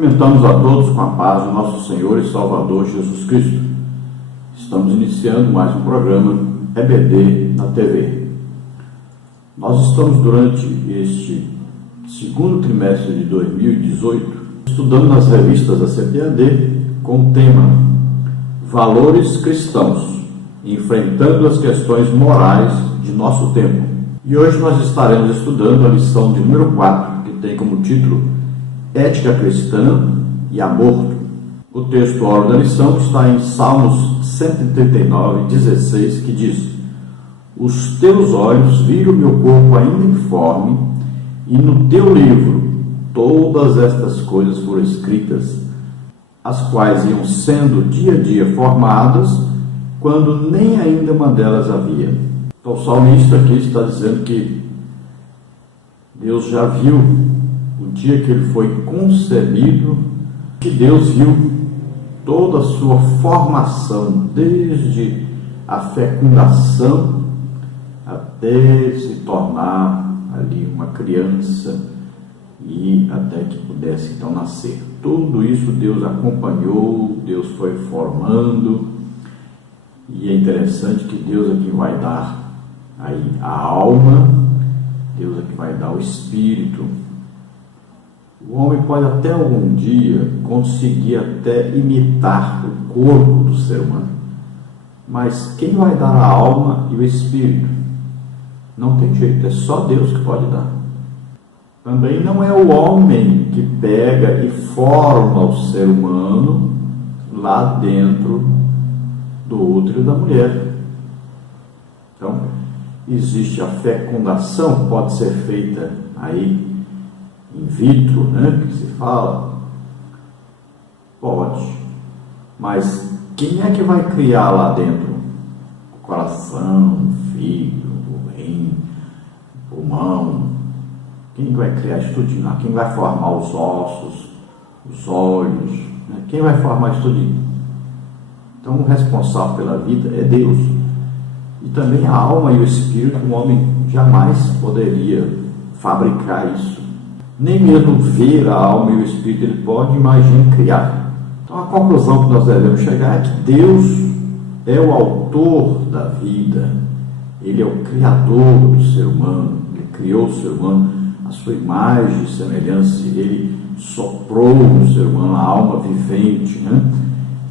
Cumprimentamos a todos com a paz do nosso Senhor e Salvador Jesus Cristo. Estamos iniciando mais um programa EBD na TV. Nós estamos durante este segundo trimestre de 2018 estudando nas revistas da CPAD com o tema Valores Cristãos, enfrentando as questões morais de nosso tempo. E hoje nós estaremos estudando a lição de número 4, que tem como título Ética Cristã e Aborto. O texto áureo da lição está em Salmos 139, 16, que diz: Os teus olhos viram meu corpo ainda informe, e no teu livro todas estas coisas foram escritas, as quais iam sendo dia a dia formadas, quando nem ainda uma delas havia. Então o salmista aqui está dizendo que Deus já viu o dia que ele foi concebido, que Deus viu toda a sua formação, desde a fecundação até se tornar ali uma criança e até que pudesse então nascer. Tudo isso Deus acompanhou, Deus foi formando, e é interessante que Deus aqui vai dar aí a alma, Deus aqui vai dar o espírito. O homem pode até algum dia conseguir até imitar o corpo do ser humano, mas quem vai dar a alma e o espírito? Não tem jeito, é só Deus que pode dar. Também não é o homem que pega e forma o ser humano lá dentro do útero da mulher. Então, existe a fecundação, pode ser feita aí in vitro, né, que se fala, pode, mas quem é que vai criar lá dentro? O coração, o fígado, o rim, o pulmão, quem vai criar isso tudinho lá? Quem vai formar os ossos, os olhos, né? Quem vai formar isso tudinho? Então o responsável pela vida é Deus. E também a alma e o espírito, o homem jamais poderia fabricar isso. Nem mesmo ver a alma e o espírito ele pode, imagine criar. Então a conclusão que nós devemos chegar é que Deus é o autor da vida, Ele é o criador do ser humano, Ele criou o ser humano à sua imagem e semelhança, Ele soprou no ser humano a alma vivente, né?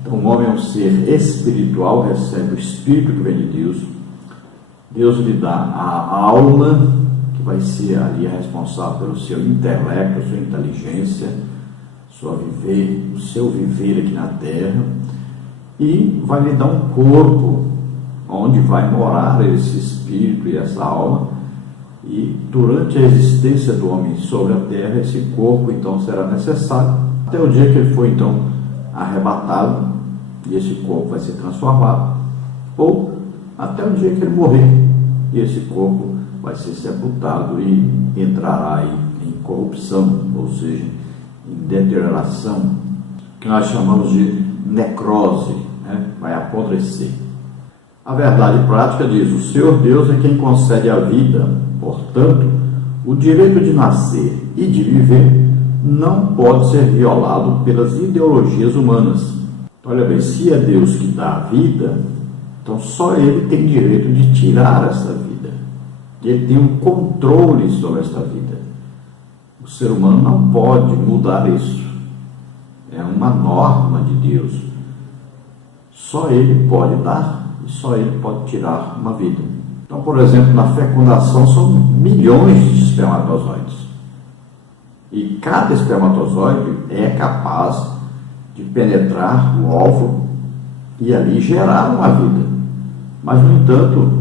Então o homem é um ser espiritual, recebe o espírito que vem de Deus, Deus lhe dá a alma, que vai ser ali a responsável pelo seu intelecto, sua inteligência, o seu viver aqui na terra, e vai lhe dar um corpo onde vai morar esse espírito e essa alma, e durante a existência do homem sobre a terra, esse corpo então será necessário, até o dia que ele for então arrebatado, e esse corpo vai ser transformado, ou até o dia que ele morrer, e esse corpo vai ser sepultado e entrará aí em corrupção, ou seja, em deterioração, que nós chamamos de necrose, né? Vai apodrecer. A verdade prática diz: o Senhor Deus é quem concede a vida, portanto, o direito de nascer e de viver não pode ser violado pelas ideologias humanas. Olha bem, se é Deus que dá a vida, então só Ele tem direito de tirar essa vida. Ele tem um controle sobre esta vida. O ser humano não pode mudar isso. É uma norma de Deus. Só Ele pode dar e só Ele pode tirar uma vida. Então, por exemplo, na fecundação são milhões de espermatozoides. E cada espermatozoide é capaz de penetrar o óvulo e ali gerar uma vida. Mas, no entanto,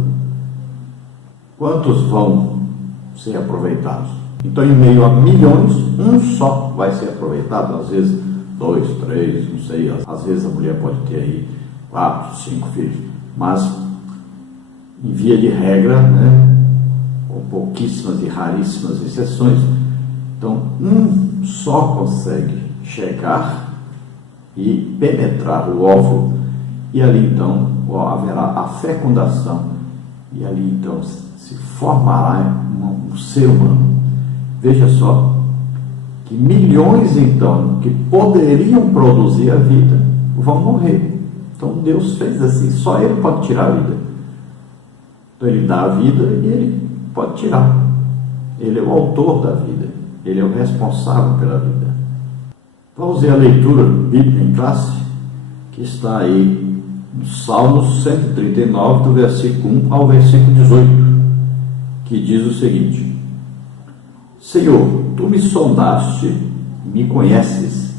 quantos vão ser aproveitados? Então, em meio a milhões, um só vai ser aproveitado. Às vezes 2, 3, não sei. Às vezes a mulher pode ter aí 4, 5 filhos. Mas, em via de regra, né, com pouquíssimas e raríssimas exceções, então um só consegue chegar e penetrar o óvulo, e ali então haverá a fecundação, e ali então se formará um ser humano. Veja só que milhões, então, que poderiam produzir a vida, vão morrer. Então Deus fez assim, só Ele pode tirar a vida. Então Ele dá a vida e Ele pode tirar. Ele é o autor da vida, Ele é o responsável pela vida. Vamos ver a leitura bíblica em classe, que está aí no Salmo 139, do versículo 1 ao versículo 18, que diz o seguinte: Senhor, Tu me sondaste, me conheces.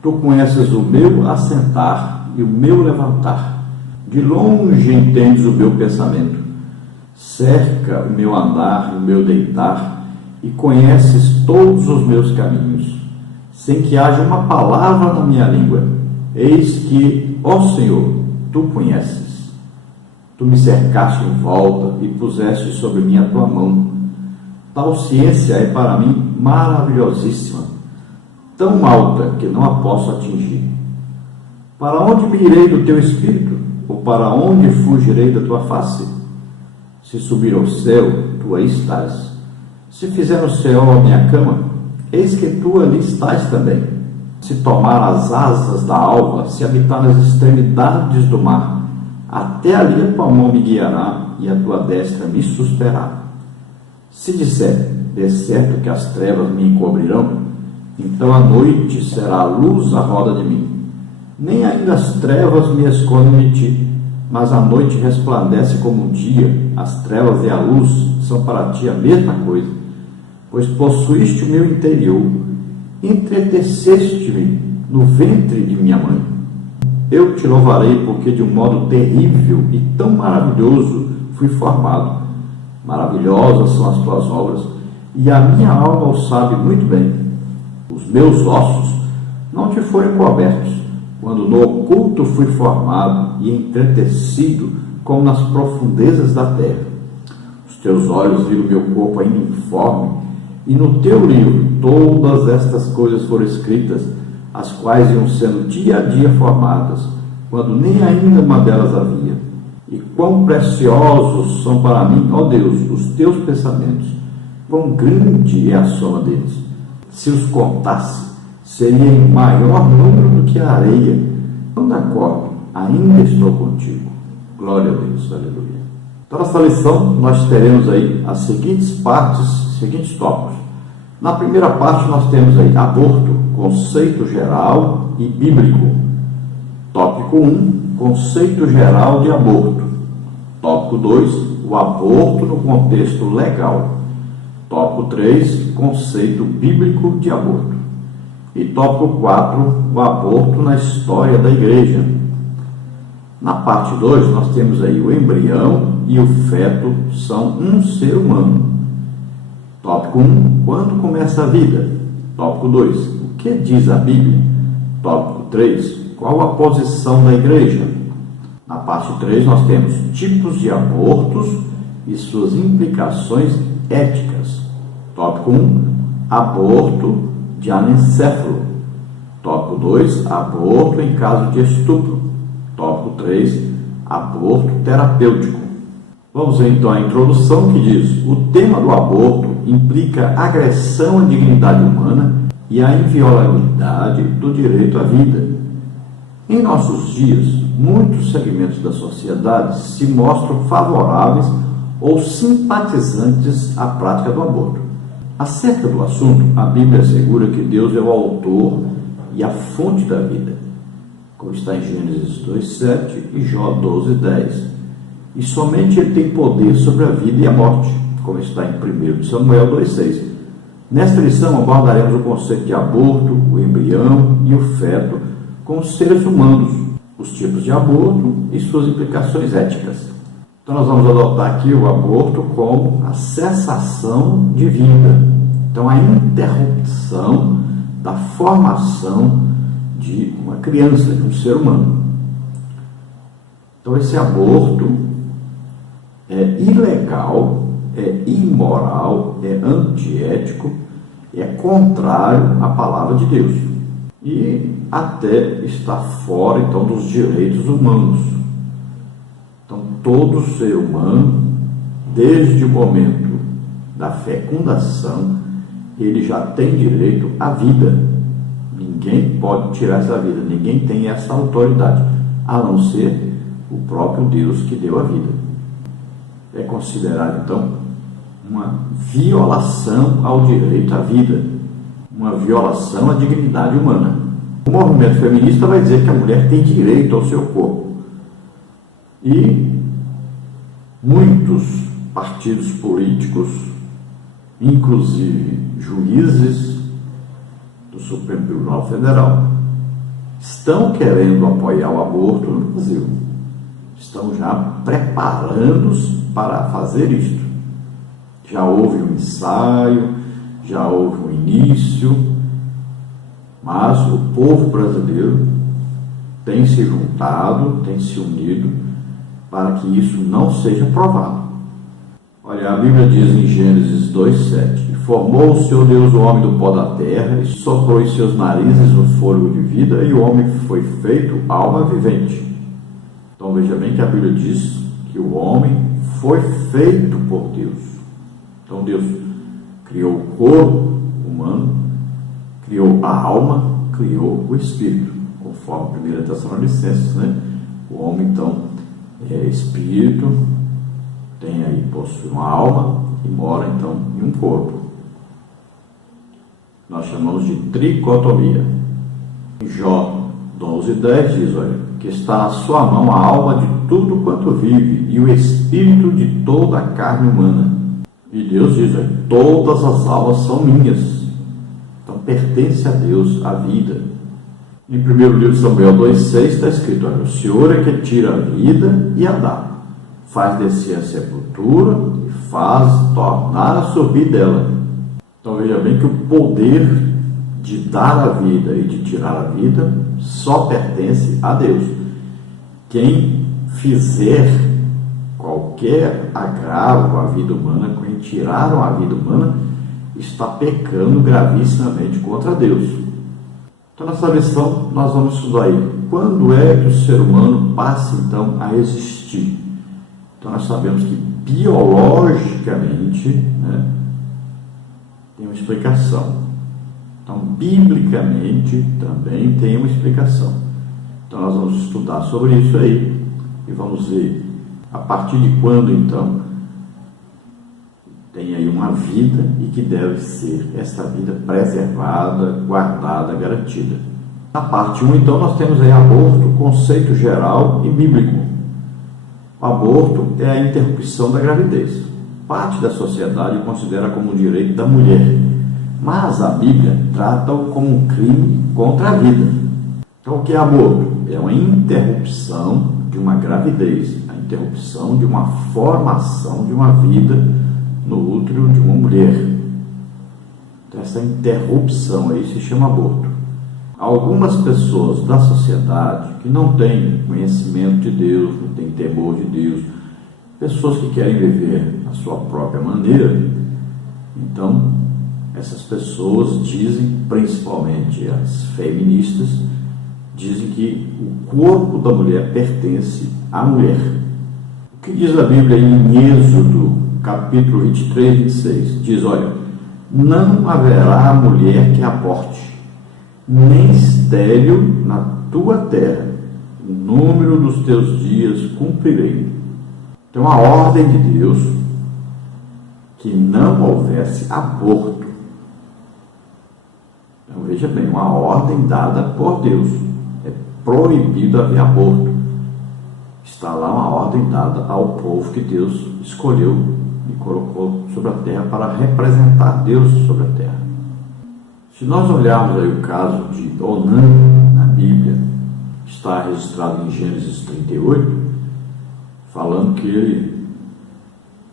Tu conheces o meu assentar e o meu levantar. De longe entendes o meu pensamento. Cerca o meu andar e o meu deitar, e conheces todos os meus caminhos, sem que haja uma palavra na minha língua. Eis que, ó Senhor, Tu conheces. Tu me cercaste em volta e puseste sobre mim a Tua mão. Tal ciência é para mim maravilhosíssima, tão alta que não a posso atingir. Para onde me irei do Teu Espírito? Ou para onde fugirei da Tua face? Se subir ao céu, Tu aí estás. Se fizer no céu a minha cama, eis que Tu ali estás também. Se tomar as asas da alva, se habitar nas extremidades do mar, até ali a Tua mão me guiará e a Tua destra me susterá. Se disser, de certo que as trevas me encobrirão, então a noite será a luz à roda de mim. Nem ainda as trevas me escondem de Ti, mas a noite resplandece como o dia, as trevas e a luz são para Ti a mesma coisa, pois possuíste o meu interior, entreteceste-me no ventre de minha mãe. Eu Te louvarei, porque de um modo terrível e tão maravilhoso fui formado. Maravilhosas são as Tuas obras, e a minha alma o sabe muito bem. Os meus ossos não Te foram cobertos, quando no oculto fui formado e entretecido como nas profundezas da terra. Os Teus olhos viram meu corpo ainda informe, e no Teu livro todas estas coisas foram escritas, as quais iam sendo dia a dia formadas, quando nem ainda uma delas havia. E quão preciosos são para mim, ó Deus, os Teus pensamentos, quão grande é a soma deles. Se os contasse, seria em maior número do que a areia. Quando acordo, ainda estou contigo. Glória a Deus, aleluia. Então, nessa lição, nós teremos aí as seguintes partes, seguintes tópicos. Na primeira parte, nós temos aí aborto, conceito geral e bíblico. Tópico 1, conceito geral de aborto. Tópico 2, o aborto no contexto legal. Tópico 3, conceito bíblico de aborto. E tópico 4, o aborto na história da igreja. Na parte 2, nós temos aí o embrião e o feto são um ser humano. Tópico 1, quando começa a vida? Tópico 2, o que diz a Bíblia? Tópico 3, qual a posição da igreja? Na parte 3, nós temos tipos de abortos e suas implicações éticas. Tópico 1, aborto de anencefalo. Tópico 2, aborto em caso de estupro. Tópico 3, aborto terapêutico. Vamos ver então a introdução, que diz: o tema do aborto implica agressão à dignidade humana e a inviolabilidade do direito à vida. Em nossos dias, muitos segmentos da sociedade se mostram favoráveis ou simpatizantes à prática do aborto. Acerca do assunto, a Bíblia assegura que Deus é o autor e a fonte da vida, como está em Gênesis 2:7 e Jó 12:10. E somente Ele tem poder sobre a vida e a morte, como está em 1 Samuel 2:6. Nesta lição abordaremos o conceito de aborto, o embrião e o feto com os seres humanos, os tipos de aborto e suas implicações éticas. Então nós vamos adotar aqui o aborto como a cessação de vida. Então a interrupção da formação de uma criança, de um ser humano. Então esse aborto é ilegal, é imoral, é antiético, é contrário à palavra de Deus. E até está fora, então, dos direitos humanos. Então, todo ser humano, desde o momento da fecundação, ele já tem direito à vida. Ninguém pode tirar essa vida, ninguém tem essa autoridade, a não ser o próprio Deus que deu a vida. É considerado, então, uma violação ao direito à vida, uma violação à dignidade humana. O movimento feminista vai dizer que a mulher tem direito ao seu corpo. E muitos partidos políticos, inclusive juízes do Supremo Tribunal Federal, estão querendo apoiar o aborto no Brasil. Estão já preparando-se para fazer isto. Já houve um ensaio, já houve um início, mas o povo brasileiro tem se juntado, tem se unido para que isso não seja aprovado. Olha, a Bíblia diz em Gênesis 2:7: formou o Senhor Deus o homem do pó da terra e soprou em seus narizes o fôlego de vida, e o homem foi feito alma vivente. Então veja bem que a Bíblia diz que o homem foi feito por Deus. Então Deus criou o corpo humano, criou a alma, criou o espírito, conforme 1 Tessalonicenses, né? O homem então é espírito, tem aí, possui uma alma e mora então em um corpo. Nós chamamos de tricotomia. Em Jó 12:10 diz, olha, que está na sua mão a alma de tudo quanto vive e o espírito de toda a carne humana. E Deus diz, olha, todas as almas são minhas. Então pertence a Deus a vida. Em 1 livro de Samuel 2:6 está escrito, olha, o Senhor é que tira a vida e a dá, faz descer a sepultura e faz tornar a subir dela. Então veja bem que o poder de dar a vida e de tirar a vida só pertence a Deus. Quem fizer qualquer agravo à vida humana, quem tiraram a vida humana, está pecando gravissimamente contra Deus. Então nessa lição nós vamos estudar aí quando é que o ser humano passa então a existir. Então nós sabemos que biologicamente, né, tem uma explicação. Então biblicamente também tem uma explicação. Então nós vamos estudar sobre isso aí e vamos ver a partir de quando então tem aí uma vida e que deve ser essa vida preservada, guardada, garantida. Na parte 1 então nós temos aí aborto, conceito geral e bíblico. O aborto é a interrupção da gravidez. Parte da sociedade considera como um direito da mulher, mas a Bíblia trata-o como um crime contra a vida. Então o que é aborto? É uma interrupção de uma gravidez, a interrupção de uma formação de uma vida no útero de uma mulher. Então essa interrupção aí se chama aborto. Algumas pessoas da sociedade que não têm conhecimento de Deus, não têm temor de Deus, pessoas que querem viver a sua própria maneira, então essas pessoas dizem, principalmente as feministas, dizem que o corpo da mulher pertence à mulher. O que diz a Bíblia em Êxodo, capítulo 23, 26? Diz, olha, não haverá mulher que aborte, nem estéril na tua terra, o número dos teus dias cumprirei. Então a ordem de Deus que não houvesse aborto. Então veja bem, uma ordem dada por Deus. É proibido haver aborto. Está lá uma ordem dada ao povo que Deus escolheu e colocou sobre a terra para representar Deus sobre a terra. Se nós olharmos aí o caso de Onã na Bíblia, está registrado em Gênesis 38, falando que ele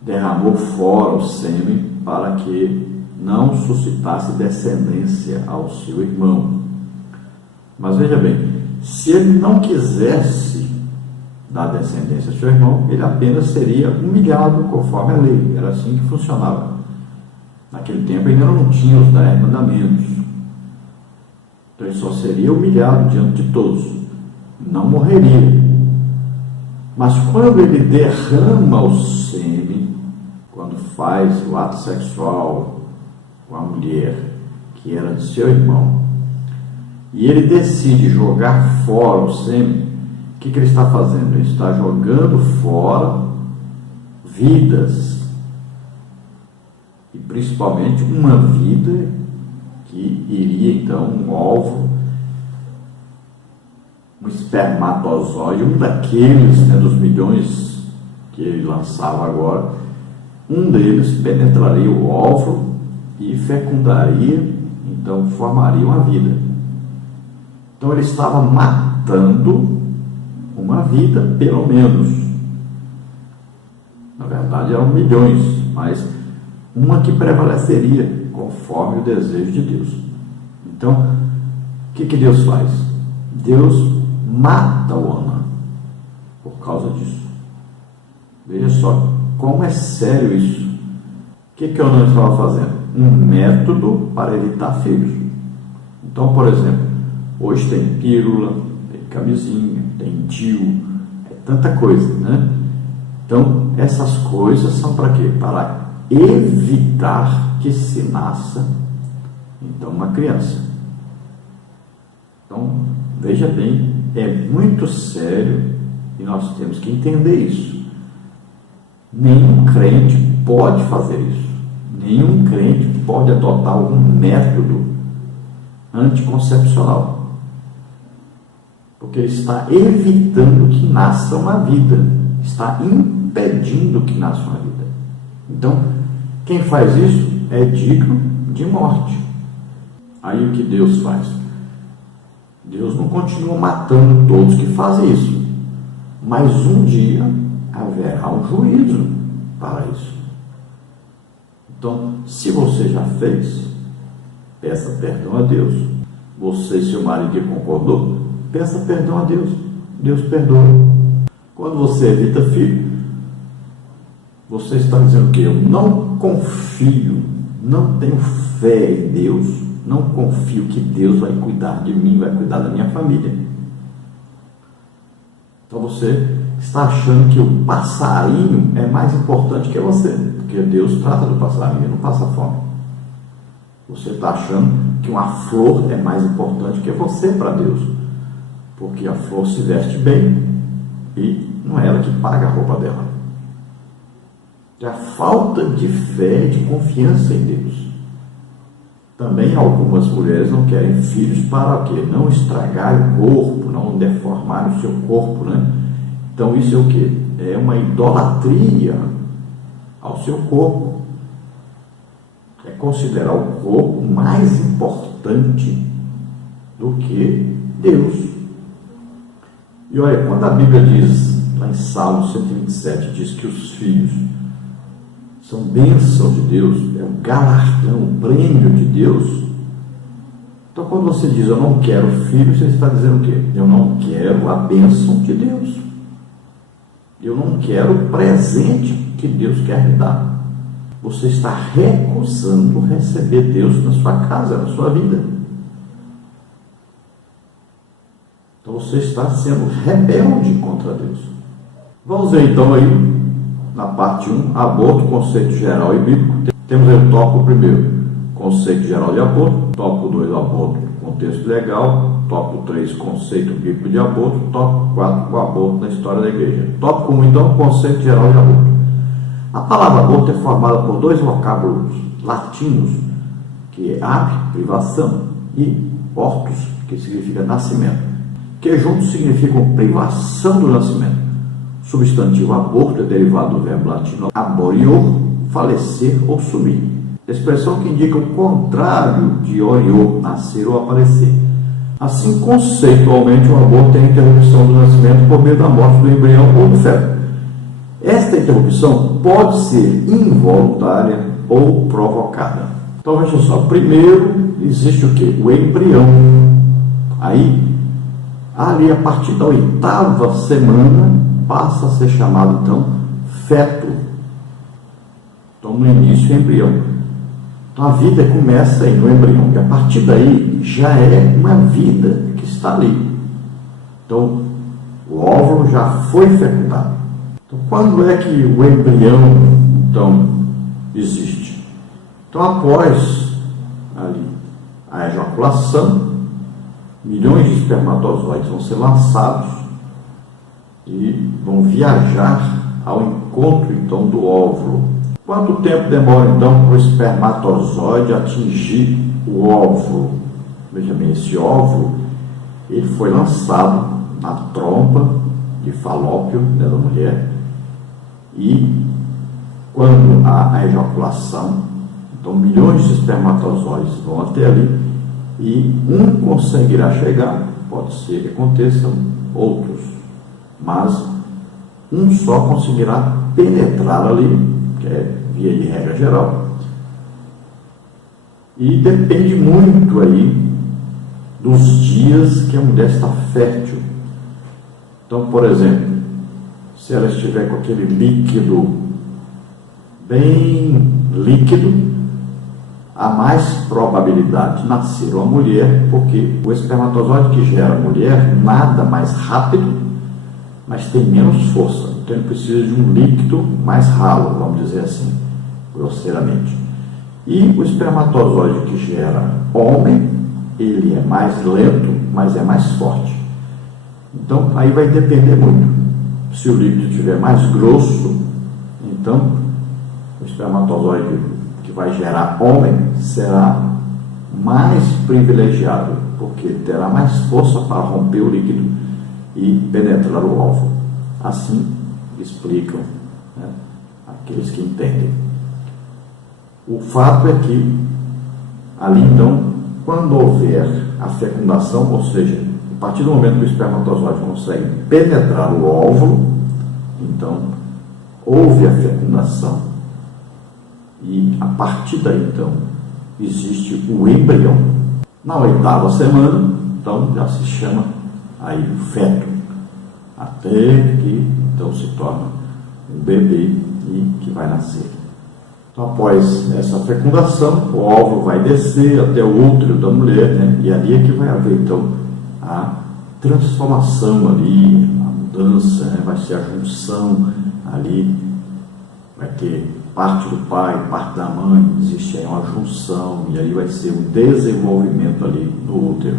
derramou fora o sêmen para que não suscitasse descendência ao seu irmão. Mas veja bem, se ele não quisesse dar descendência ao seu irmão, ele apenas seria humilhado conforme a lei. Era assim que funcionava. Naquele tempo ainda não tinha os 10 mandamentos. Então ele só seria humilhado diante de todos. Não morreria. Mas quando ele derrama o sêmen, quando faz o ato sexual com a mulher que era de seu irmão, e ele decide jogar fora o sêmen, o que ele está fazendo? Ele está jogando fora vidas, e principalmente uma vida que iria então um óvulo, um espermatozoide, um daqueles, dos milhões que ele lançava agora, um deles penetraria o óvulo e fecundaria, então formaria uma vida. Então ele estava matando uma vida, pelo menos. Na verdade eram milhões, mas uma que prevaleceria conforme o desejo de Deus. Então, o que Deus faz? Deus mata o Onã por causa disso. Veja só como é sério isso. O que Onã estava fazendo? Um método para evitar filhos. Então, por exemplo, hoje tem pílula, tem camisinha, tem DIU, é tanta coisa, né? Então, essas coisas são para quê? Para evitar que se nasça, então, uma criança. Então, veja bem, é muito sério e nós temos que entender isso. Nenhum crente pode fazer isso. Nenhum crente pode adotar algum método anticoncepcional, porque ele está evitando que nasça uma vida, está impedindo que nasça uma vida. Então, quem faz isso é digno de morte. Aí o que Deus faz? Deus não continua matando todos que fazem isso, mas um dia haverá um juízo para isso. Então, se você já fez, peça perdão a Deus. Você e seu marido concordou, peça perdão a Deus. Deus perdoa. Quando você evita filho, você está dizendo que eu não confio, não tenho fé em Deus, não confio que Deus vai cuidar de mim, vai cuidar da minha família. Então você está achando que o passarinho é mais importante que você, porque Deus trata do passarinho, não passa fome. Você está achando que uma flor é mais importante que você para Deus, porque a flor se veste bem e não é ela que paga a roupa dela. É a falta de fé, de confiança em Deus. Também algumas mulheres não querem filhos para o quê? Não estragar o corpo, não deformar o seu corpo, né? Então isso é o quê? É uma idolatria ao seu corpo. É considerar o corpo mais importante do que Deus. E olha, quando a Bíblia diz, lá em Salmo 127, diz que os filhos são bênção de Deus, é o galardão, o prêmio de Deus. Então, quando você diz, eu não quero filho, você está dizendo o quê? Eu não quero a bênção de Deus. Eu não quero o presente que Deus quer me dar. Você está recusando receber Deus na sua casa, na sua vida. Então, você está sendo rebelde contra Deus. Vamos ver então aí, na parte 1, aborto, conceito geral e bíblico. Temos aí o tópico 1, conceito geral de aborto. Tópico 2, aborto, contexto legal. Tópico 3, conceito bíblico de aborto. Tópico 4, o aborto na história da igreja. Tópico 1, então, conceito geral de aborto. A palavra aborto é formada por dois vocábulos latinos, que é ab, privação, e ortus, que significa nascimento, que juntos significam privação do nascimento. O substantivo aborto é derivado do verbo latino aborior, falecer ou sumir, expressão que indica o contrário de orior, nascer ou aparecer. Assim, conceitualmente, o aborto é a interrupção do nascimento por meio da morte do embrião ou do feto. Esta interrupção pode ser involuntária ou provocada. Então, veja só, primeiro existe o quê? O embrião. Aí, ali a partir da 8ª semana, passa a ser chamado, então, feto. Então, no início, embrião. Então, a vida começa aí no embrião. E a partir daí, já é uma vida que está ali. Então, o óvulo já foi fecundado. Então, quando é que o embrião, então, existe? Então, após ali a ejaculação, milhões de espermatozoides vão ser lançados e vão viajar ao encontro então do óvulo. Quanto tempo demora então para o espermatozoide atingir o óvulo? Veja bem, esse óvulo ele foi lançado na trompa de Falópio, né, da mulher, e quando a ejaculação, então milhões de espermatozoides vão até ali e um conseguirá chegar, pode ser que aconteçam outros, mas um só conseguirá penetrar ali, que é via de regra geral, e depende muito aí dos dias que a mulher está fértil. Então, por exemplo, se ela estiver com aquele líquido bem líquido, há mais probabilidade de nascer uma mulher, porque o espermatozoide que gera a mulher nada mais rápido, mas tem menos força. Então ele precisa de um líquido mais ralo, vamos dizer assim, grosseiramente. E o espermatozoide que gera homem, ele é mais lento, mas é mais forte. Então aí vai depender muito. Se o líquido estiver mais grosso, então o espermatozoide que vai gerar homem será mais privilegiado, porque terá mais força para romper o líquido e penetrar o óvulo. Assim explicam, né, aqueles que entendem. O fato é que ali então, quando houver a fecundação, ou seja, a partir do momento que o espermatozoide consegue penetrar o óvulo, então houve a fecundação e a partir daí então existe o embrião. Na 8ª semana, então já se chama aí o feto, até que então se torna um bebê e que vai nascer. Então, após essa fecundação, o óvulo vai descer até o útero da mulher, né? E ali é que vai haver então a transformação ali, a mudança, né? Vai ser a junção ali, vai ter parte do pai, parte da mãe, existe aí uma junção, e aí vai ser o desenvolvimento ali no útero.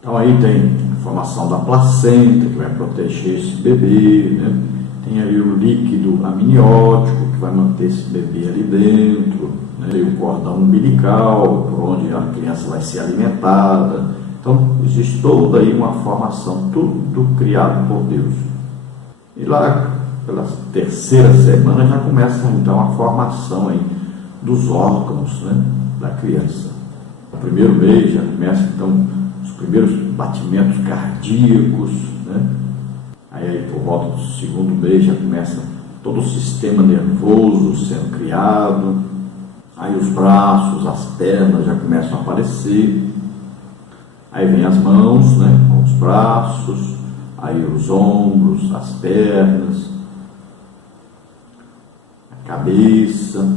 Então aí tem a formação da placenta, que vai proteger esse bebê, né? Tem aí o líquido amniótico, que vai manter esse bebê ali dentro, né? E o cordão umbilical, por onde a criança vai ser alimentada. Então existe toda aí uma formação, tudo criado por Deus. E lá pela 3ª semana já começa então a formação aí dos órgãos, né, da criança. No primeiro mês já começa então os primeiros batimentos cardíacos, né? Aí por volta do 2º mês já começa todo o sistema nervoso sendo criado, aí os braços, as pernas já começam a aparecer, aí vem as mãos, né, com os braços, aí os ombros, as pernas, cabeça,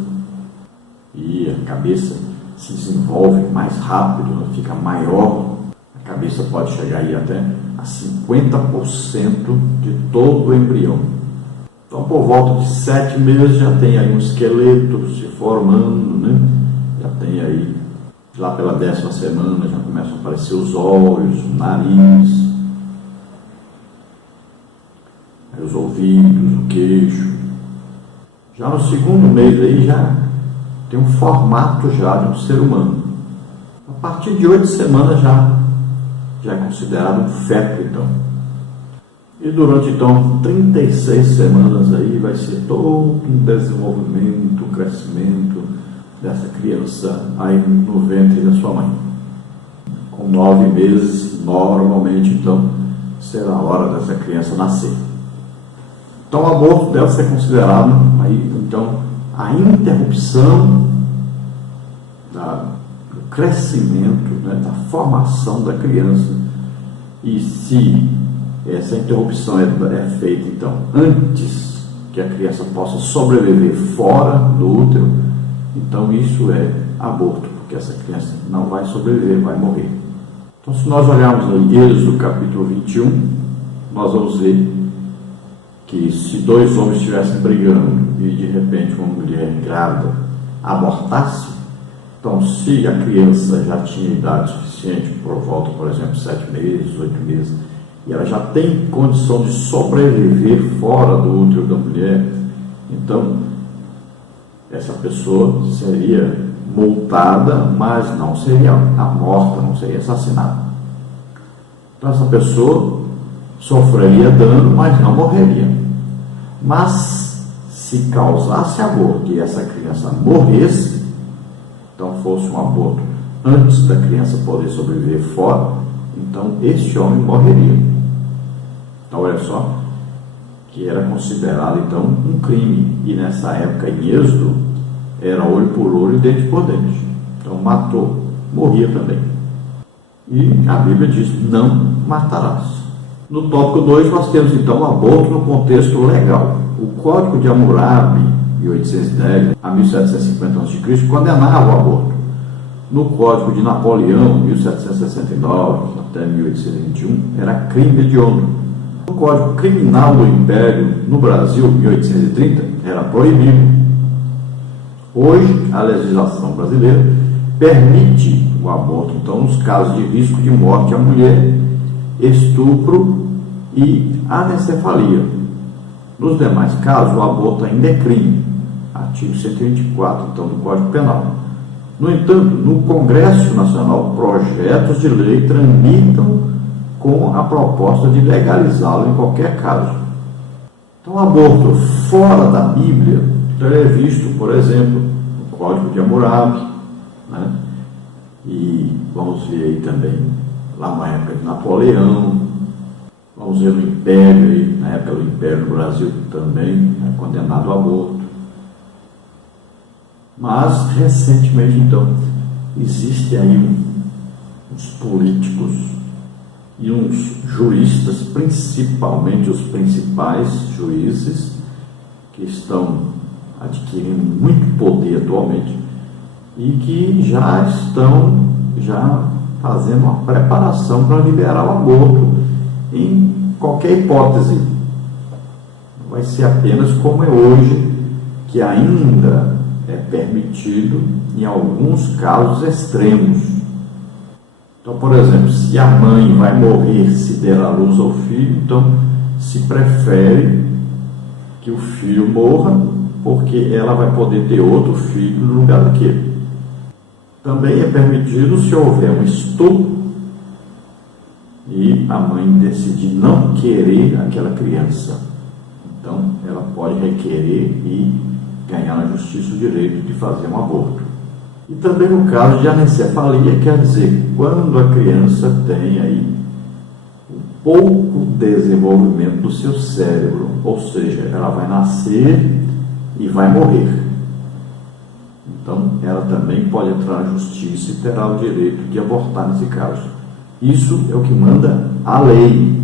e a cabeça se desenvolve mais rápido, né? Fica maior, a cabeça pode chegar aí até a 50% de todo o embrião. Então, por volta de 7 meses já tem aí um esqueleto se formando, né? Já tem aí, lá pela 10ª semana já começam a aparecer os olhos, o nariz, aí os ouvidos, o queixo. Já no 2º mês aí já tem um formato já de um ser humano. A partir de 8 semanas já é considerado um feto, então. E durante então 36 semanas aí vai ser todo um desenvolvimento, um crescimento dessa criança aí no ventre da sua mãe. Com 9 meses, normalmente então será a hora dessa criança nascer. Então o aborto deve ser considerado aí, então, a interrupção do crescimento, né, da formação da criança. E se essa interrupção é feita então antes que a criança possa sobreviver fora do útero, então isso é aborto, porque essa criança não vai sobreviver, vai morrer. Então, se nós olharmos aí Êxodo capítulo 21, nós vamos ver que se 2 homens estivessem brigando e de repente uma mulher grávida abortasse, Então, se a criança já tinha idade suficiente, por volta, por exemplo, 7 meses, 8 meses, e ela já tem condição de sobreviver fora do útero da mulher, então essa pessoa seria multada, mas não seria morta, não seria assassinada. Então essa pessoa sofreria dano, mas não morreria. Mas se causasse aborto e essa criança morresse, então fosse um aborto antes da criança poder sobreviver fora, então este homem morreria. Então olha só, que era considerado então um crime, e nessa época em Êxodo era olho por olho e dente por dente. Então matou, morria também. E a Bíblia diz: não matarás. No tópico 2 nós temos então o aborto no contexto legal. O Código de Hammurabi, 1810 a 1750 a.C., condenava o aborto. No Código de Napoleão, 1769 até 1821, era crime hediondo. No Código Criminal do Império, no Brasil, 1830, era proibido. Hoje, a legislação brasileira permite o aborto, então, nos casos de risco de morte à mulher, estupro e anencefalia. Nos demais casos, o aborto ainda é crime. Artigo 124, então, do Código Penal. No entanto, no Congresso Nacional, projetos de lei tramitam com a proposta de legalizá-lo em qualquer caso. Então, o aborto fora da Bíblia é visto, por exemplo, no Código de Hammurabi, né? E vamos ver aí também, lá na época de Napoleão, vamos ver no Império, aí, na época do Império no Brasil também é condenado ao aborto. Mas, recentemente, então, existem aí uns políticos e uns juristas, principalmente os principais juízes, que estão adquirindo muito poder atualmente e que já estão fazendo uma preparação para liberar o aborto em qualquer hipótese. Não vai ser apenas como é hoje, que ainda é permitido em alguns casos extremos. Então, por exemplo, se a mãe vai morrer se der à luz ao filho, então se prefere que o filho morra, porque ela vai poder ter outro filho no lugar daquele. Também é permitido se houver um estupro e a mãe decidir não querer aquela criança. Então, ela pode requerer e ganhar na justiça o direito de fazer um aborto. E também no caso de anencefalia, quer dizer, quando a criança tem aí um pouco desenvolvimento do seu cérebro, ou seja, ela vai nascer e vai morrer. Então, ela também pode entrar na justiça e terá o direito de abortar nesse caso. Isso é o que manda a lei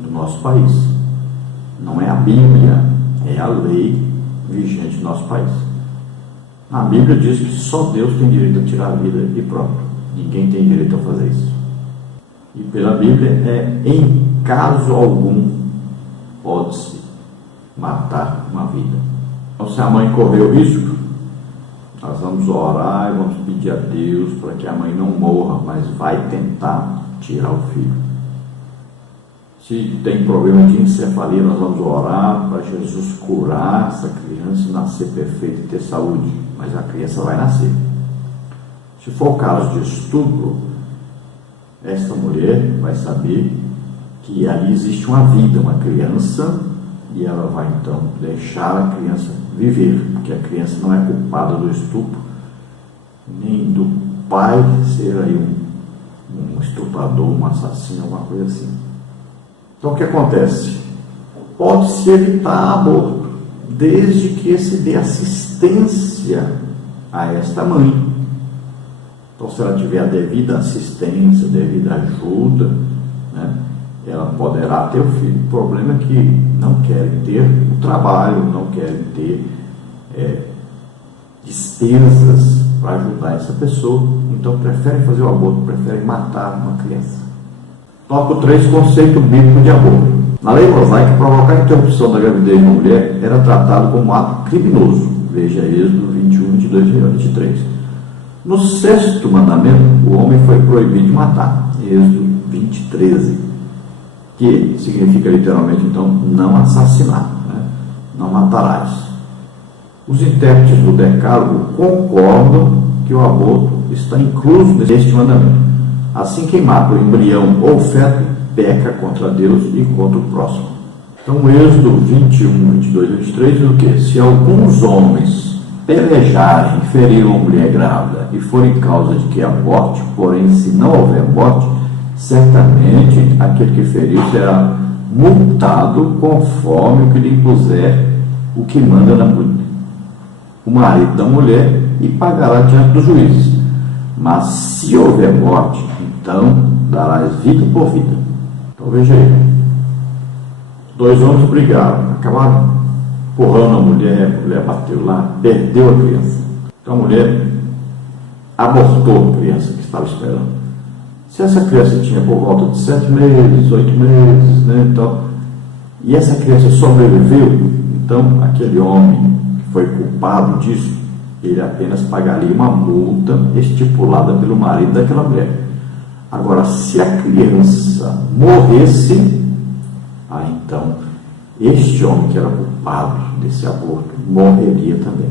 do nosso país. Não é a Bíblia, é a lei vigente do nosso país. A Bíblia diz que só Deus tem direito a tirar a vida e pronto. Ninguém tem direito a fazer isso. E pela Bíblia em caso algum pode-se matar uma vida. Então, se a mãe correu risco, nós vamos orar e vamos pedir a Deus para que a mãe não morra, mas vai tentar tirar o filho. Se tem problema de encefalia, nós vamos orar para Jesus curar essa criança e nascer perfeita e ter saúde, mas a criança vai nascer. Se for o caso de estupro, esta mulher vai saber que ali existe uma vida, uma criança, e ela vai então deixar a criança viver, porque a criança não é culpada do estupro, nem do pai ser aí um estuprador, um assassino, alguma coisa assim. Então o que acontece? Pode-se evitar aborto, desde que se dê assistência a esta mãe. Então, se ela tiver a devida assistência, devida ajuda, né, ela poderá ter o filho. O problema é que não querem ter o trabalho, não querem ter despesas para ajudar essa pessoa, então preferem fazer o aborto, preferem matar uma criança. Tópico 3, conceito bíblico de aborto. Na lei mosaica, provocar a interrupção da gravidez de uma mulher era tratado como um ato criminoso. Veja Êxodo 21, 22 e 23. No sexto mandamento, o homem foi proibido de matar, Êxodo 20:13, que significa literalmente, então, não assassinar, né? Não matarás. Os intérpretes do Decálogo concordam que o aborto está incluso neste mandamento. Assim, quem mata o embrião ou o feto peca contra Deus e contra o próximo. Então, Êxodo 21, 22 e 23 diz o quê? Se alguns homens pelejarem e ferirem uma mulher grávida e forem causa de que aborte, porém, se não houver morte, certamente aquele que feriu será multado conforme o que lhe impuser o que manda o marido da mulher e pagará diante dos juízes. Mas se houver morte, então darás vida por vida. Então veja aí, 2 homens brigaram, acabaram empurrando a mulher bateu lá, perdeu a criança. Então a mulher abortou a criança que estava esperando. Se essa criança tinha por volta de 7 meses, 8 meses, né, então, e essa criança sobreviveu, então aquele homem que foi culpado disso, ele apenas pagaria uma multa estipulada pelo marido daquela mulher. Agora, se a criança morresse, então este homem que era culpado desse aborto morreria também.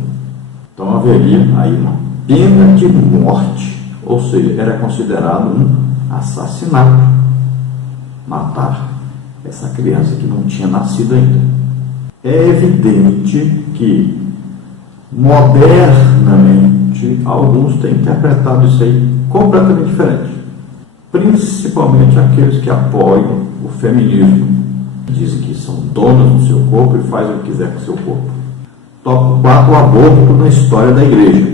Então haveria aí uma pena de morte, ou seja, era considerado um assassinato matar essa criança que não tinha nascido ainda. É evidente que modernamente alguns têm interpretado isso aí completamente diferente, principalmente aqueles que apoiam o feminismo, dizem que são donas do seu corpo e fazem o que quiser com o seu corpo. Tópico 4, o aborto na história da igreja.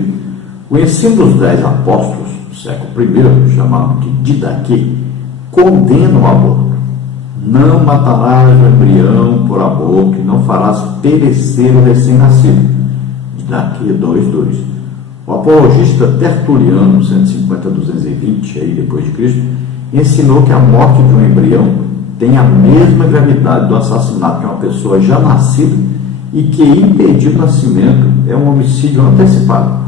O ensino dos 10 apóstolos do século I, chamado de Didaquê, condena o aborto. Não matarás o embrião por aborto e não farás perecer o recém-nascido. Didaquê 2:2. O apologista Tertuliano, 150-220 aí depois de Cristo, ensinou que a morte de um embrião tem a mesma gravidade do assassinato de uma pessoa já nascida e que impedir o nascimento é um homicídio antecipado.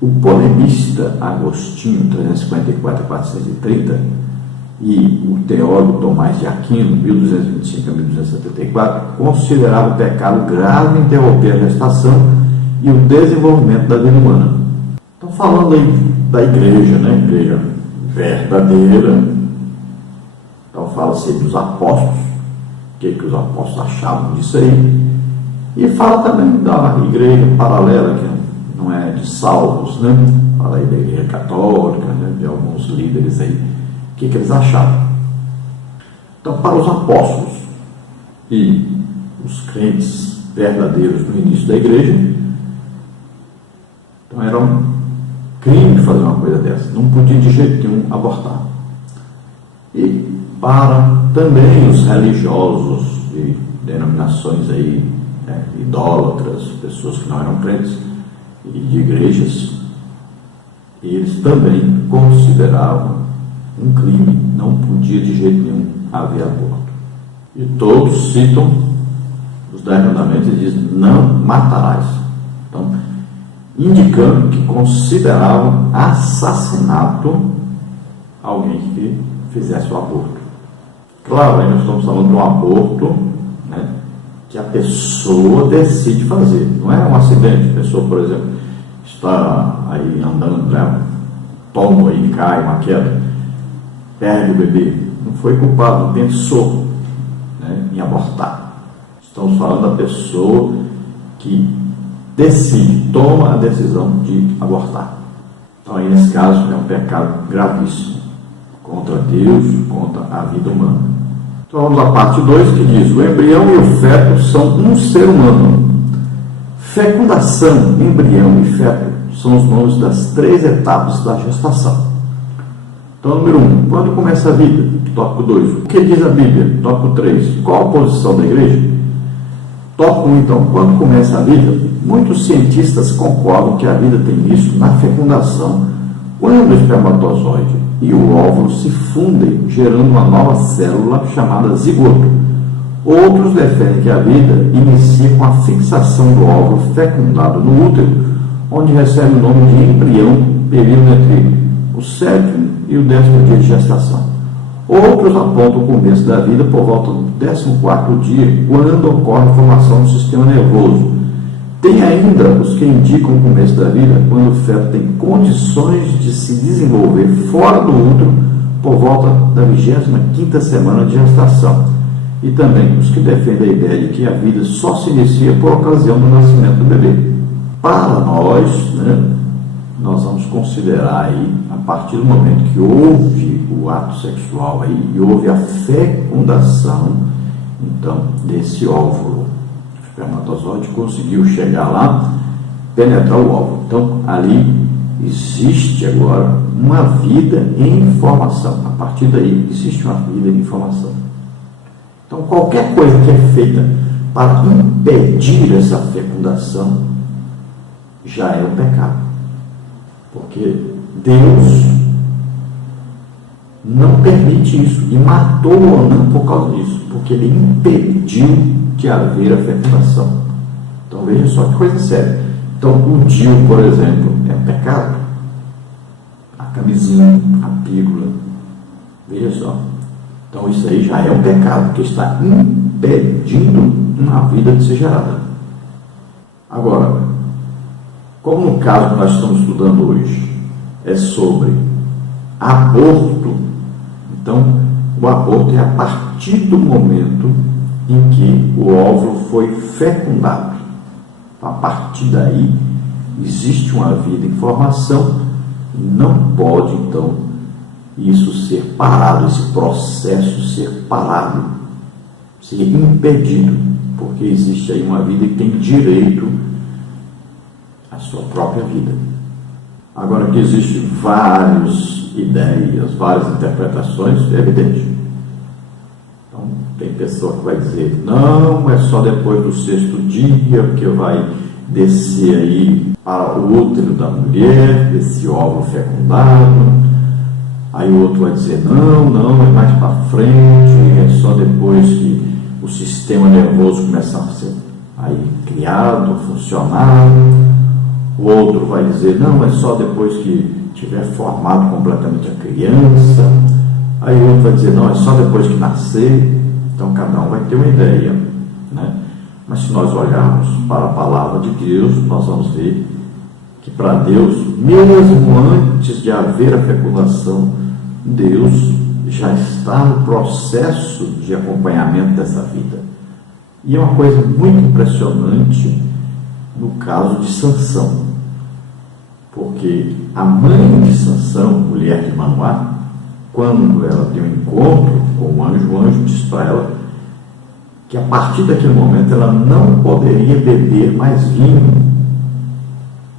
O polemista Agostinho, 354-430, e o teólogo Tomás de Aquino, 1225-1274, consideravam o pecado grave interromper a gestação e o desenvolvimento da vida humana. Estão falando aí da igreja, né? Igreja verdadeira. Então fala-se dos apóstolos, o que os apóstolos achavam disso aí. E fala também da igreja paralela, que não é de salvos, né? Fala aí da igreja católica, né? De alguns líderes aí. O que eles achavam? Então, para os apóstolos e os crentes verdadeiros no início da igreja, então era um crime fazer uma coisa dessa. Não podia de jeito nenhum abortar. E para também os religiosos de denominações aí, né, idólatras, pessoas que não eram crentes e de igrejas, eles também consideravam um crime, não podia de jeito nenhum haver aborto. E todos citam os 10 mandamentos e dizem: não matarás. Então, indicando que consideravam assassinato alguém que fizesse o aborto. Claro, aí nós estamos falando de um aborto, né, que a pessoa decide fazer. Não é um acidente. A pessoa, por exemplo, está aí andando, né, toma e cai, uma queda, perde o bebê. Não foi culpado, não pensou, né, em abortar. Estamos falando da pessoa que decide, toma a decisão de abortar. Então, aí, nesse caso, é um pecado gravíssimo contra Deus, contra a vida humana. Então vamos à parte 2, que diz: o embrião e o feto são um ser humano. Fecundação, embrião e feto são os nomes das 3 etapas da gestação. Então, número 1, quando começa a vida? Tópico 2, o que diz a Bíblia? Tópico 3, qual a posição da igreja? Tópico 1, então, quando começa a vida? Muitos cientistas concordam que a vida tem início na fecundação, quando o espermatozoide e o óvulo se fundem, gerando uma nova célula chamada zigoto. Outros defendem que a vida inicia com a fixação do óvulo fecundado no útero, onde recebe o nome de embrião período entre o 7º e o 10º dia de gestação. Outros apontam o começo da vida por volta do 14º dia, quando ocorre a formação do sistema nervoso. Tem ainda os que indicam o começo da vida quando o feto tem condições de se desenvolver fora do útero por volta da 25ª semana de gestação. E também os que defendem a ideia de que a vida só se inicia por ocasião do nascimento do bebê. Para nós, nós vamos considerar aí, a partir do momento que houve o ato sexual aí, e houve a fecundação, então, desse óvulo. O espermatozoide conseguiu chegar lá, penetrar o óvulo. Então, ali existe agora uma vida em formação. A partir daí, existe uma vida em formação. Então, qualquer coisa que é feita para impedir essa fecundação já é um pecado. Porque Deus não permite isso e matou o Onã por causa disso, porque ele impediu de haver a fecundação. Então veja só que coisa séria. Então o DIU, por exemplo, é um pecado. A camisinha, a pílula, veja só. Então isso aí já é um pecado, porque está impedindo uma vida de ser gerada. Agora, como no caso que nós estamos estudando hoje é sobre aborto, então o aborto é a partir do momento em que o óvulo foi fecundado. A partir daí existe uma vida em formação e não pode então isso ser parado, esse processo ser parado, ser impedido, porque existe aí uma vida que tem direito à sua própria vida. Agora que existem várias ideias, várias interpretações, é evidente. Então, tem pessoa que vai dizer, não, é só depois do 6º dia, porque vai descer aí para o útero da mulher, esse óvulo fecundado. Aí o outro vai dizer, não, é mais para frente, é só depois que o sistema nervoso começar a ser aí criado, funcionar. O outro vai dizer, não, é só depois que tiver formado completamente a criança. Aí o outro vai dizer, não, é só depois que nascer. Então cada um vai ter uma ideia, né? Mas se nós olharmos para a palavra de Deus, nós vamos ver que para Deus, mesmo antes de haver a fecundação, Deus já está no processo de acompanhamento dessa vida. E é uma coisa muito impressionante no caso de Sansão, porque a mãe de Sansão, mulher de Manoá, quando ela tem um encontro com o anjo diz para ela que a partir daquele momento ela não poderia beber mais vinho,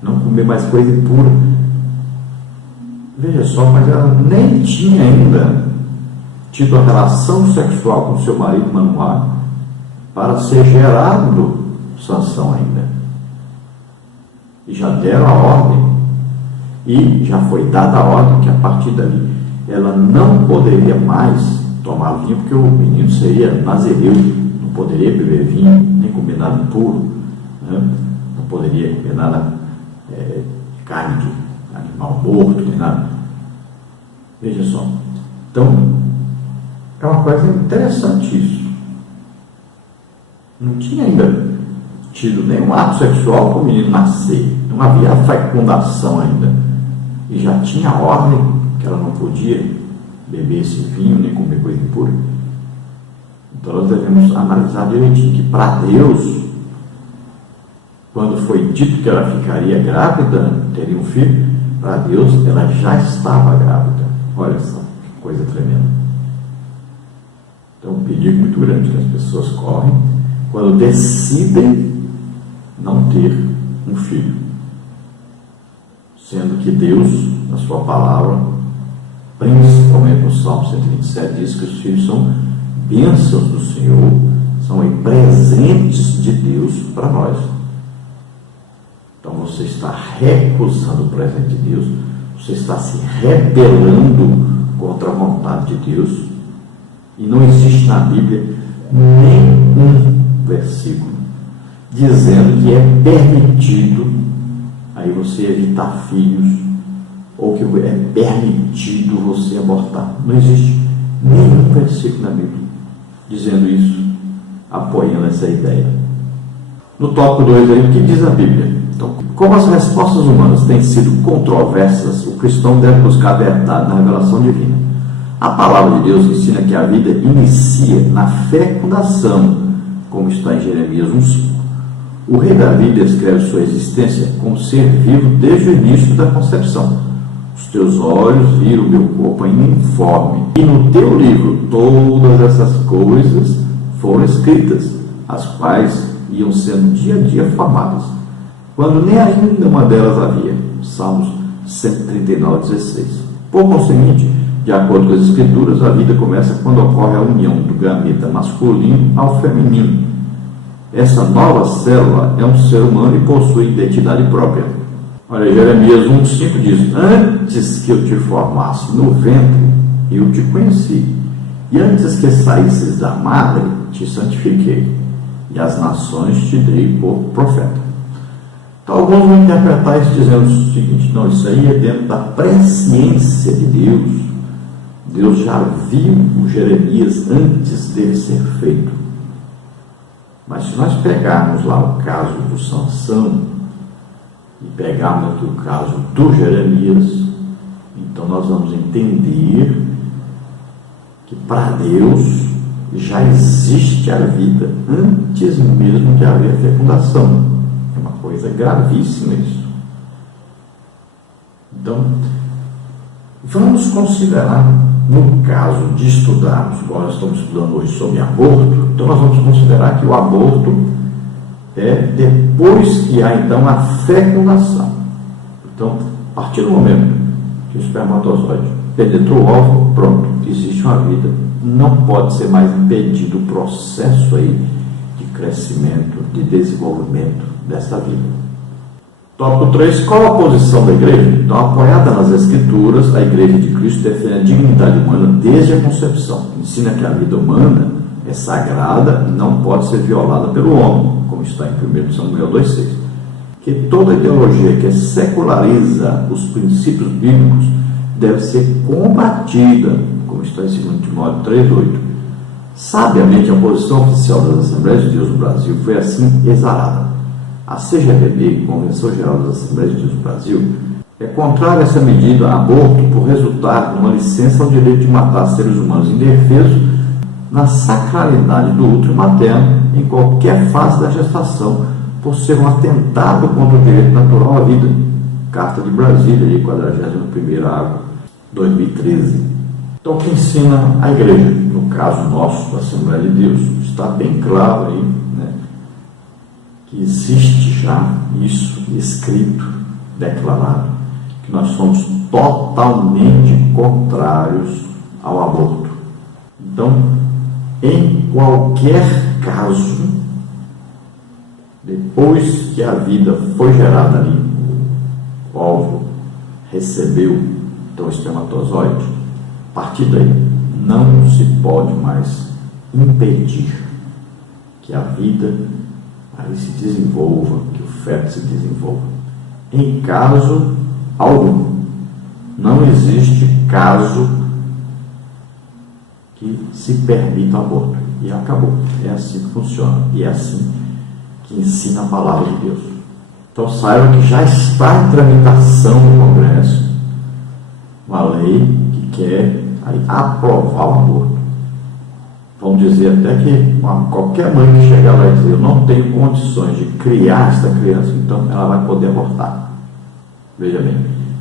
não comer mais coisa impura. Veja só, mas ela nem tinha ainda tido a relação sexual com seu marido Manoá para ser gerado Sansão ainda. E já deram a ordem, e já foi dada a ordem que a partir dali ela não poderia mais tomar vinho, porque o menino seria nazireu, não poderia beber vinho, nem comer nada impuro, né? Não poderia comer nada de carne de animal morto, nem nada. Veja só. Então, é uma coisa interessante isso. Não tinha ainda tido nenhum ato sexual com o menino nascer. Não havia fecundação ainda. E já tinha a ordem que ela não podia beber esse vinho, nem comer coisa impura. Então nós devemos analisar direitinho que para Deus, quando foi dito que ela ficaria grávida, teria um filho, para Deus ela já estava grávida. Olha só, que coisa tremenda. Então um perigo muito grande que as pessoas correm quando decidem não ter um filho, sendo que Deus, na sua palavra, principalmente no Salmo 127, diz que os filhos são bênçãos do Senhor, são aí presentes de Deus para nós. Então você está recusando o presente de Deus, você está se rebelando contra a vontade de Deus, e não existe na Bíblia nenhum versículo dizendo que é permitido aí você evitar filhos ou que é permitido você abortar. Não existe nenhum versículo na Bíblia dizendo isso, apoiando essa ideia. No tópico 2 aí, o que diz a Bíblia? Então, como as respostas humanas têm sido controversas, o cristão deve buscar a verdade na revelação divina. A palavra de Deus ensina que a vida inicia na fecundação, como está em Jeremias 1,5. O rei Davi descreve sua existência como ser vivo desde o início da concepção. Os teus olhos viram o meu corpo ainda informe, e no teu livro todas essas coisas foram escritas, as quais iam sendo dia a dia formadas, quando nem ainda uma delas havia. Salmos 139:16. Por conseguinte, de acordo com as Escrituras, a vida começa quando ocorre a união do gameta masculino ao feminino. Essa nova célula é um ser humano e possui identidade própria. Olha, Jeremias 1,5 diz: antes que eu te formasse no ventre, eu te conheci, e antes que saísses da madre, te santifiquei, e as nações te dei por profeta. Então, alguns vão interpretar isso dizendo o seguinte: não, isso aí é dentro da presciência de Deus. Deus já viu o Jeremias antes dele ser feito. Mas se nós pegarmos lá o caso do Sansão e pegarmos o caso do Jeremias, então nós vamos entender que para Deus já existe a vida antes mesmo de haver fecundação. É uma coisa gravíssima isso. Então, vamos considerar, no caso de estudarmos, igual nós estamos estudando hoje sobre aborto, então nós vamos considerar que o aborto é depois que há então a fecundação. Então, a partir do momento que o espermatozoide penetrou o óvulo, pronto, existe uma vida. Não pode ser mais impedido o processo aí de crescimento, de desenvolvimento dessa vida. Tópico 3, qual a posição da igreja? Então, apoiada nas Escrituras, a Igreja de Cristo defende a dignidade humana desde a concepção. Ensina que a vida humana é sagrada e não pode ser violada pelo homem, como está em 1 Samuel 2,6. Que toda ideologia que seculariza os princípios bíblicos deve ser combatida, como está em 2 Timóteo 3,8. Sabiamente, a posição oficial das Assembleias de Deus no Brasil foi assim exarada. A CGPB, Convenção Geral das Assembleias de Deus do Brasil, é contrária a essa medida a aborto por resultar numa licença ao direito de matar seres humanos indefesos na sacralidade do útero materno em qualquer fase da gestação, por ser um atentado contra o direito natural à vida. Carta de Brasília, 41ª, 2013. Então, o que ensina a igreja, no caso nosso, da Assembleia de Deus, está bem claro aí, né, que existe já isso escrito, declarado, que nós somos totalmente contrários ao aborto. Então, em qualquer caso, depois que a vida foi gerada ali, o óvulo recebeu então o espermatozoide, a partir daí não se pode mais impedir que a vida aí se desenvolva, que o feto se desenvolva. Em caso algum, não existe caso que se permita o aborto. E acabou. É assim que funciona. E é assim que ensina a palavra de Deus. Então saibam que já está em tramitação no Congresso uma lei que quer aí aprovar o aborto. Vamos dizer até que qualquer mãe que chegar lá e dizer: eu não tenho condições de criar esta criança, então ela vai poder abortar. Veja bem,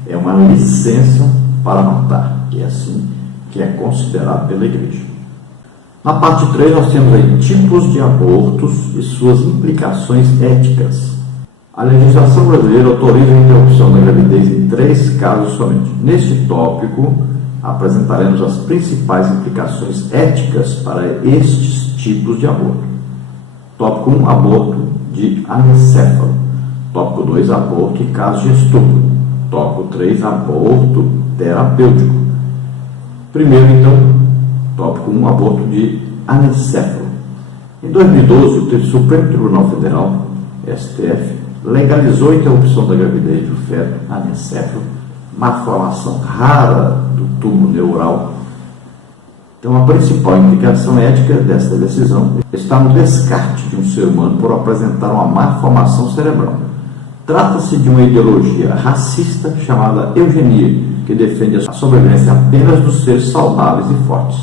é uma licença para matar, que é assim que é considerado pela igreja. Na parte 3 nós temos aí tipos de abortos e suas implicações éticas. A legislação brasileira autoriza a interrupção da gravidez em 3 casos somente. Neste tópico, apresentaremos as principais implicações éticas para estes tipos de aborto. Tópico 1, aborto de anencéfalo. Tópico 2, aborto em caso de estupro. Tópico 3, aborto terapêutico. Primeiro, então, tópico 1, aborto de anencéfalo. Em 2012, o Supremo Tribunal Federal, STF, legalizou a interrupção da gravidez do feto anencéfalo malformação rara do tubo neural. Então, a principal implicação ética desta decisão está no descarte de um ser humano por apresentar uma malformação cerebral. Trata-se de uma ideologia racista chamada eugenia, que defende a sobrevivência apenas dos seres saudáveis e fortes.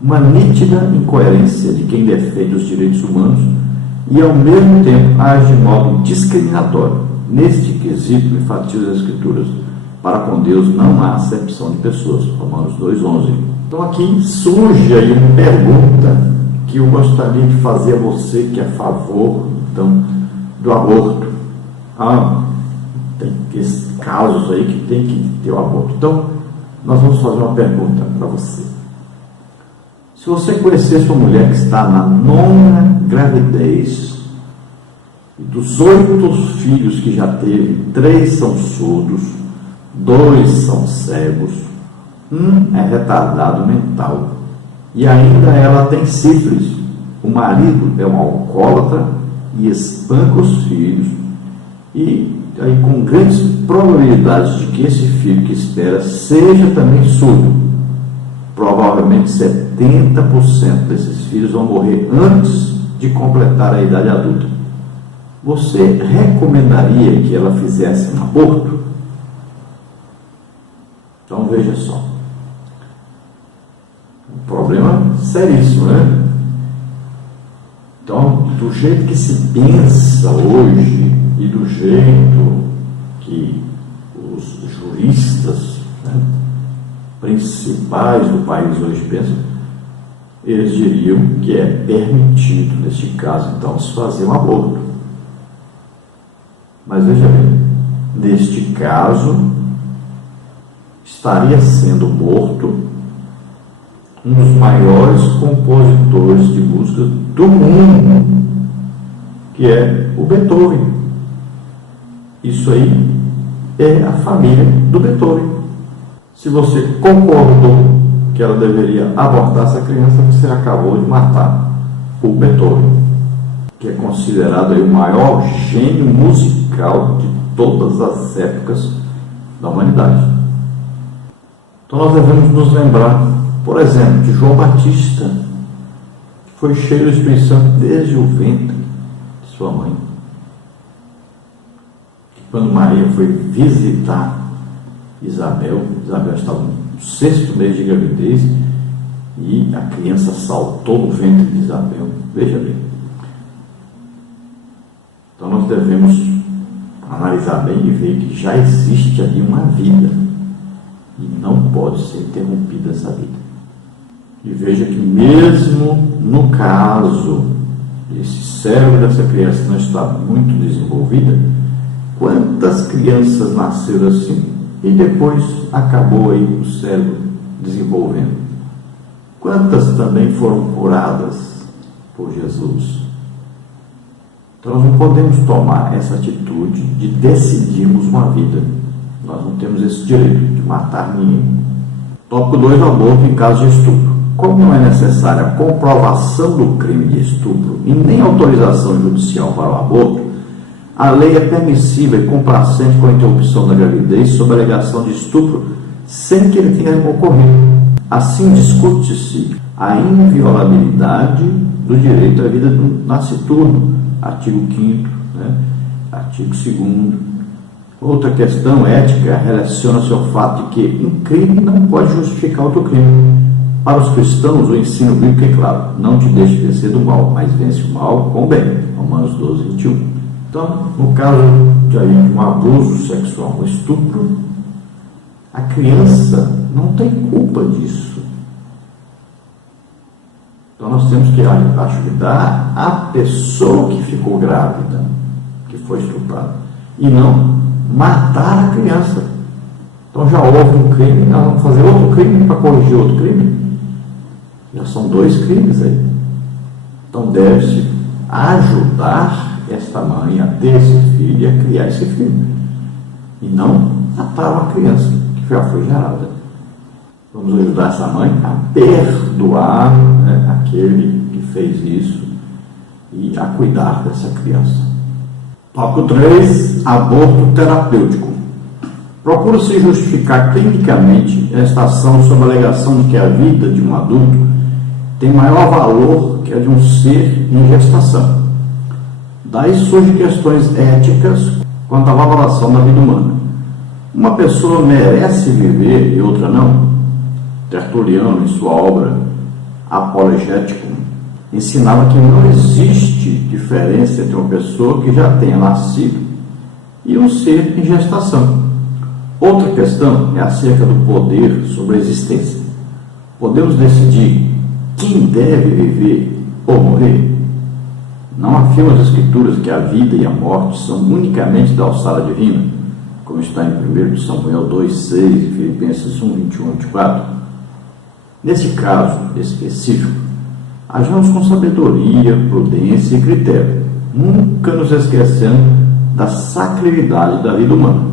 Uma nítida incoerência de quem defende os direitos humanos e, ao mesmo tempo, age de modo discriminatório. Neste quesito, enfatiza as Escrituras: para com Deus não há acepção de pessoas. Romanos 2,11. Então aqui surge aí uma pergunta que eu gostaria de fazer a você que é a favor, então, do aborto. Tem casos aí que tem que ter o aborto. Então, nós vamos fazer uma pergunta para você. Se você conhecesse uma mulher que está na 9ª gravidez, e dos 8 filhos que já teve, 3 são surdos, 2 são cegos, 1 é retardado mental, e ainda ela tem sífilis, o marido é um alcoólatra e espanca os filhos, e aí com grandes probabilidades de que esse filho que espera seja também surdo. Provavelmente 70% desses filhos vão morrer antes de completar a idade adulta. Você recomendaria que ela fizesse um aborto? Então veja só. Um problema seríssimo, né? Então, do jeito que se pensa hoje e do jeito que os juristas, né, principais do país hoje pensam, eles diriam que é permitido, neste caso, então, se fazer um aborto. Mas veja bem, neste caso, estaria sendo morto um dos maiores compositores de música do mundo, que é o Beethoven. Isso aí é a família do Beethoven. Se você concordou que ela deveria abortar essa criança, você acabou de matar o Beethoven, que é considerado aí o maior gênio musical de todas as épocas da humanidade. Então nós devemos nos lembrar, por exemplo, de João Batista, que foi cheio do Espírito Santo desde o ventre de sua mãe. E quando Maria foi visitar Isabel estava no 6º mês de gravidez e a criança saltou no ventre de Isabel. Veja bem. Então nós devemos analisar bem e ver que já existe ali uma vida e não pode ser interrompida essa vida. E veja que mesmo no caso esse cérebro dessa criança não está muito desenvolvida, quantas crianças nasceram assim e depois acabou aí o cérebro desenvolvendo? Quantas também foram curadas por Jesus? Então nós não podemos tomar essa atitude de decidirmos uma vida. Nós não temos esse direito de matar ninguém. Tópico 2, aborto em caso de estupro. Como não é necessária a comprovação do crime de estupro e nem autorização judicial para o aborto, a lei é permissiva e complacente com a interrupção da gravidez sob a alegação de estupro sem que ele tenha ocorrido. Assim discute-se a inviolabilidade do direito à vida do nasciturno, artigo 5º, né? Artigo 2º. Outra questão ética relaciona-se ao fato de que um crime não pode justificar outro crime. Para os cristãos, o ensino bíblico é claro: não te deixe vencer do mal, mas vence o mal com o bem. Romanos 12:21. Então, no caso de um abuso sexual, um estupro, a criança não tem culpa disso. Então nós temos que ajudar a pessoa que ficou grávida, que foi estuprada, e não matar a criança. Então já houve um crime, nós vamos fazer outro crime para corrigir outro crime? Já são 2 crimes aí. Então deve-se ajudar esta mãe a ter esse filho e a criar esse filho, e não matar uma criança que já foi gerada. Vamos ajudar essa mãe a perdoar, né, aquele que fez isso e a cuidar dessa criança. Tópico 3, aborto terapêutico. Procura-se justificar clinicamente esta ação sob a alegação de que a vida de um adulto tem maior valor que a de um ser em gestação. Daí surgem questões éticas quanto à valoração da vida humana. Uma pessoa merece viver e outra não? Tertuliano, em sua obra Apologético, ensinava que não existe diferença entre uma pessoa que já tenha nascido e um ser em gestação. Outra questão é acerca do poder sobre a existência. Podemos decidir quem deve viver ou morrer? Não afirmam as Escrituras que a vida e a morte são unicamente da alçada divina, como está em 1 Samuel 2,6 e Filipenses 1:21 24. Nesse caso específico, agimos com sabedoria, prudência e critério, nunca nos esquecendo da sacralidade da vida humana.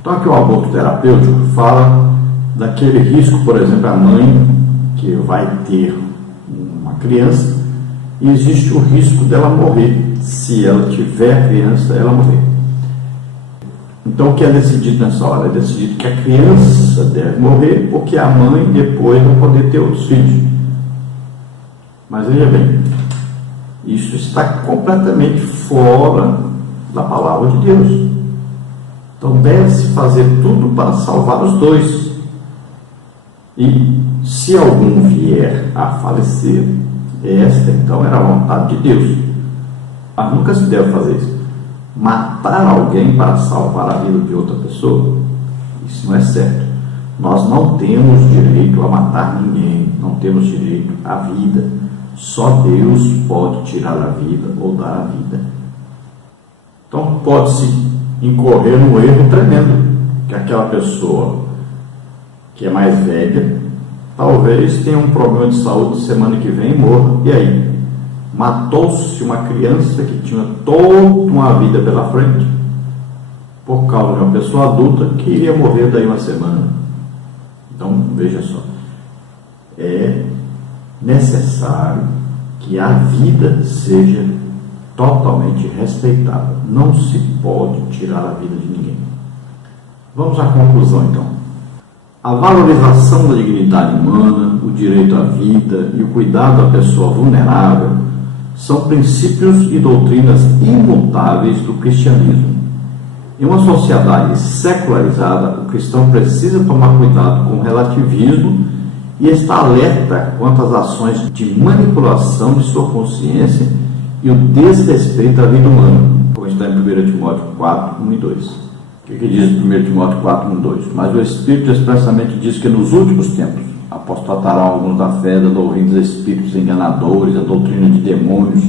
Então aqui o aborto terapêutico fala daquele risco, por exemplo, a mãe que vai ter uma criança e existe o risco dela morrer. Se ela tiver criança, ela morrer. Então o que é decidido nessa hora? É decidido que a criança deve morrer ou que a mãe depois vai poder ter outros filhos. Mas veja bem, isso está completamente fora da palavra de Deus. Então deve-se fazer tudo para salvar os dois. E se algum vier a falecer, esta então era a vontade de Deus. Mas nunca se deve fazer isso. Matar alguém para salvar a vida de outra pessoa, isso não é certo. Nós não temos direito a matar ninguém, não temos direito à vida. Só Deus pode tirar a vida ou dar a vida. Então pode-se incorrer num erro tremendo, que aquela pessoa que é mais velha talvez tenha um problema de saúde semana que vem e morra. E aí? Matou-se uma criança que tinha toda uma vida pela frente por causa de uma pessoa adulta que iria morrer daí uma semana. Então, veja só, é necessário que a vida seja totalmente respeitada. Não se pode tirar a vida de ninguém. Vamos à conclusão, então. A valorização da dignidade humana, o direito à vida e o cuidado à pessoa vulnerável são princípios e doutrinas imutáveis do cristianismo. Em uma sociedade secularizada, o cristão precisa tomar cuidado com o relativismo e está alerta quanto às ações de manipulação de sua consciência e o desrespeito à vida humana, como está em 1 Timóteo 4, 1 e 2. O que diz 1 Timóteo 4, 1 e 2? Mas o Espírito expressamente diz que nos últimos tempos apostatarão alguns da fé, dando ouvidos a espíritos enganadores, a doutrina de demônios,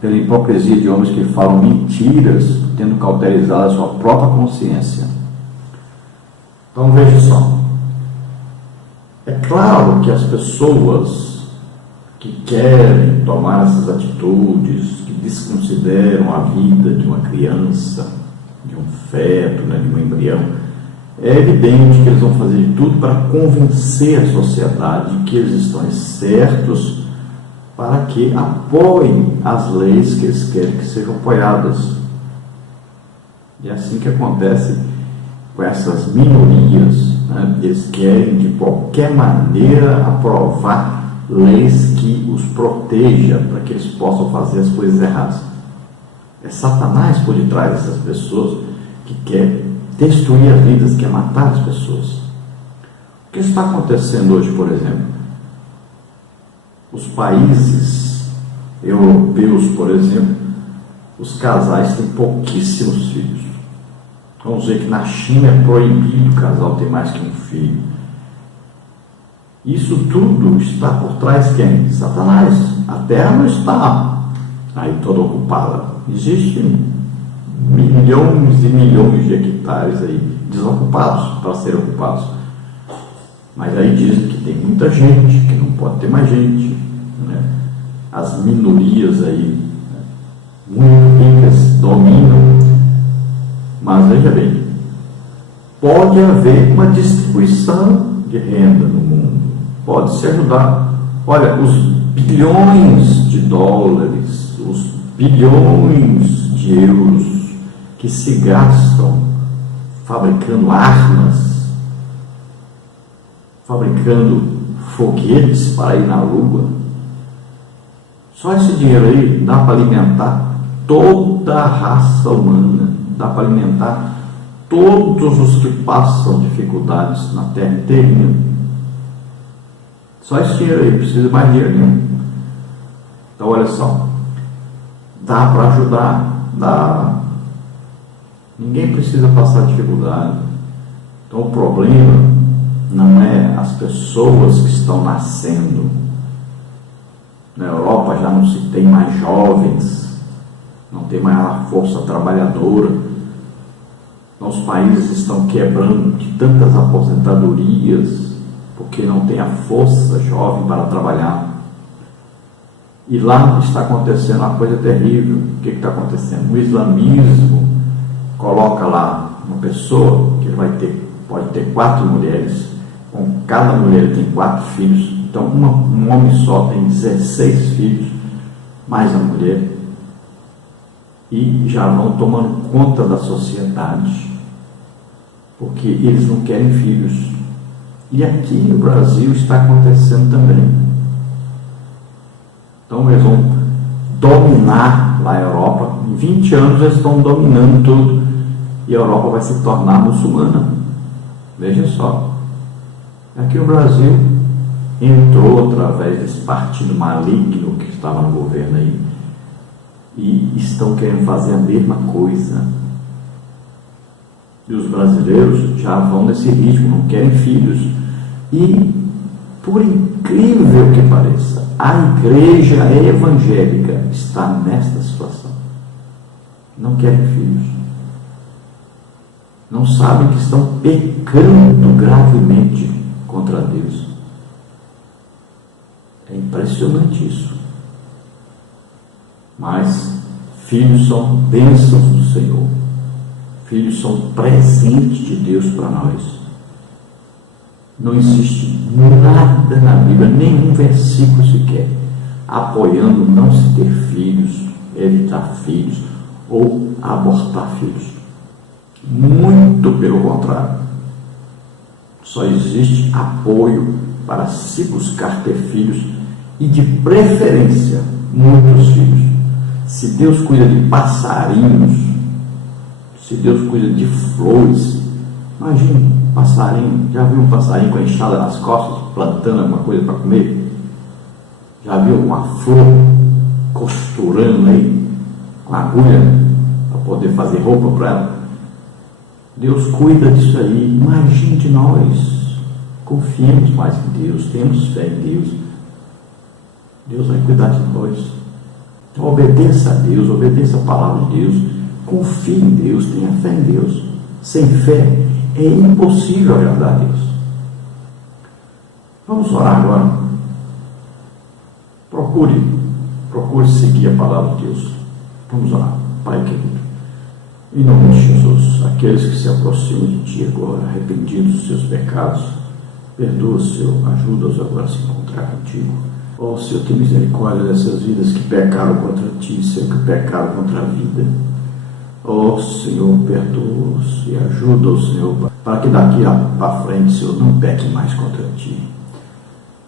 pela hipocrisia de homens que falam mentiras, tendo cauterizado a sua própria consciência. Então veja só, é claro que as pessoas que querem tomar essas atitudes, que desconsideram a vida de uma criança, de um feto, de um embrião, é evidente que eles vão fazer de tudo para convencer a sociedade de que eles estão certos, para que apoiem as leis que eles querem que sejam apoiadas. E é assim que acontece com essas minorias, Eles querem de qualquer maneira aprovar leis que os proteja para que eles possam fazer as coisas erradas. É Satanás por detrás dessas pessoas que quer destruir as vidas, quer matar as pessoas. O que está acontecendo hoje, por exemplo? Os países europeus, por exemplo, os casais têm pouquíssimos filhos. Vamos ver que na China é proibido o casal ter mais que um filho. Isso tudo está por trás de quem? Satanás. A terra não está aí toda ocupada. Existem milhões e milhões de hectares aí desocupados para serem ocupados. Mas aí dizem que tem muita gente, que não pode ter mais gente, As minorias aí, muito ricas, dominam. Mas veja bem, pode haver uma distribuição de renda no mundo, pode se ajudar. Olha, os bilhões de dólares, os bilhões de euros que se gastam fabricando armas, fabricando foguetes para ir na Lua. Só esse dinheiro aí dá para alimentar toda a raça humana, dá para alimentar todos os que passam dificuldades na Terra inteirinha. Só esse dinheiro aí, precisa mais dinheiro nenhum. Então olha só, dá para ajudar, dá. Ninguém precisa passar dificuldade. Então o problema não é as pessoas que estão nascendo. Na Europa já não se tem mais jovens, não tem mais a força trabalhadora. Os países estão quebrando de tantas aposentadorias, porque não tem a força jovem para trabalhar. E lá está acontecendo uma coisa terrível. O que está acontecendo? O islamismo coloca lá uma pessoa que pode ter 4 mulheres, com cada mulher tem 4 filhos. Então um homem só tem 16 filhos, mais a mulher, e já vão tomando conta da sociedade, porque eles não querem filhos. E aqui no Brasil está acontecendo também. Então eles vão dominar lá a Europa. Em 20 anos eles estão dominando tudo, e a Europa vai se tornar muçulmana. Veja só, aqui o Brasil entrou através desse partido maligno que estava no governo aí, e estão querendo fazer a mesma coisa. E os brasileiros já vão nesse ritmo, não querem filhos. E, por incrível que pareça, a igreja evangélica está nesta situação. Não querem filhos. Não sabem que estão pecando gravemente contra Deus. É impressionante isso. Mas filhos são bênçãos do Senhor. Filhos são presentes de Deus para nós. Não existe nada na Bíblia, nenhum versículo sequer, apoiando não se ter filhos, evitar filhos ou abortar filhos. Muito pelo contrário. Só existe apoio para se buscar ter filhos, e de preferência muitos filhos. Se Deus cuida de passarinhos, se Deus cuida de flores, imagine um passarinho. Já viu um passarinho com a enxada nas costas plantando alguma coisa para comer? Já viu uma flor costurando aí com agulha para poder fazer roupa para ela? Deus cuida disso aí. Imagine de nós. Confiemos mais em Deus, temos fé em Deus. Deus vai cuidar de nós. Então obedeça a Deus, obedeça a palavra de Deus, confie em Deus, tenha fé em Deus. Sem fé é impossível agradar a Deus. Vamos orar agora. Procure seguir a palavra de Deus. Vamos orar. Pai querido, em nome de Jesus, aqueles que se aproximam de Ti agora, arrependidos dos seus pecados, perdoa, Senhor, ajuda-os agora a se encontrar contigo. Ó Senhor, tem misericórdia dessas vidas que pecaram contra Ti, Senhor, que pecaram contra a vida. Ó Senhor, perdoa-os e ajuda-os, Senhor, para que daqui para frente, Senhor, não pequem mais contra Ti.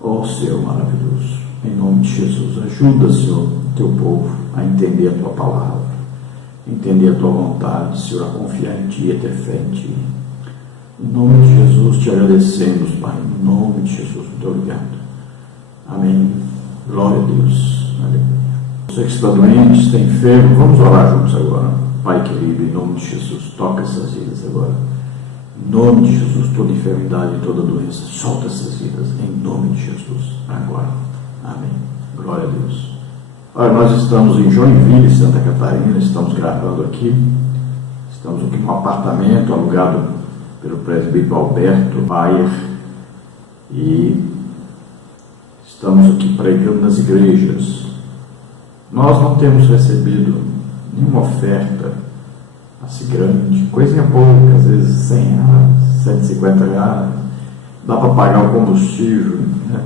Ó Senhor maravilhoso, em nome de Jesus, ajuda, Senhor, Teu povo a entender a Tua palavra, entender a Tua vontade, Senhor, a confiar em Ti e a ter fé em Ti. Em nome de Jesus, Te agradecemos, Pai, em nome de Jesus, muito obrigado. Amém. Glória a Deus. Aleluia. Você que está doente, está enfermo, vamos orar juntos agora. Pai querido, em nome de Jesus, toca essas vidas agora. Em nome de Jesus, toda enfermidade e toda doença, solta essas vidas, em nome de Jesus, agora. Amém. Glória a Deus. Olha, nós estamos em Joinville, Santa Catarina, estamos gravando aqui. Estamos aqui num apartamento alugado pelo presbítero Alberto Bayer. E estamos aqui pregando nas igrejas. Nós não temos recebido nenhuma oferta assim grande, coisinha pouca, às vezes 100 reais, 150 reais, dá para pagar o combustível, né?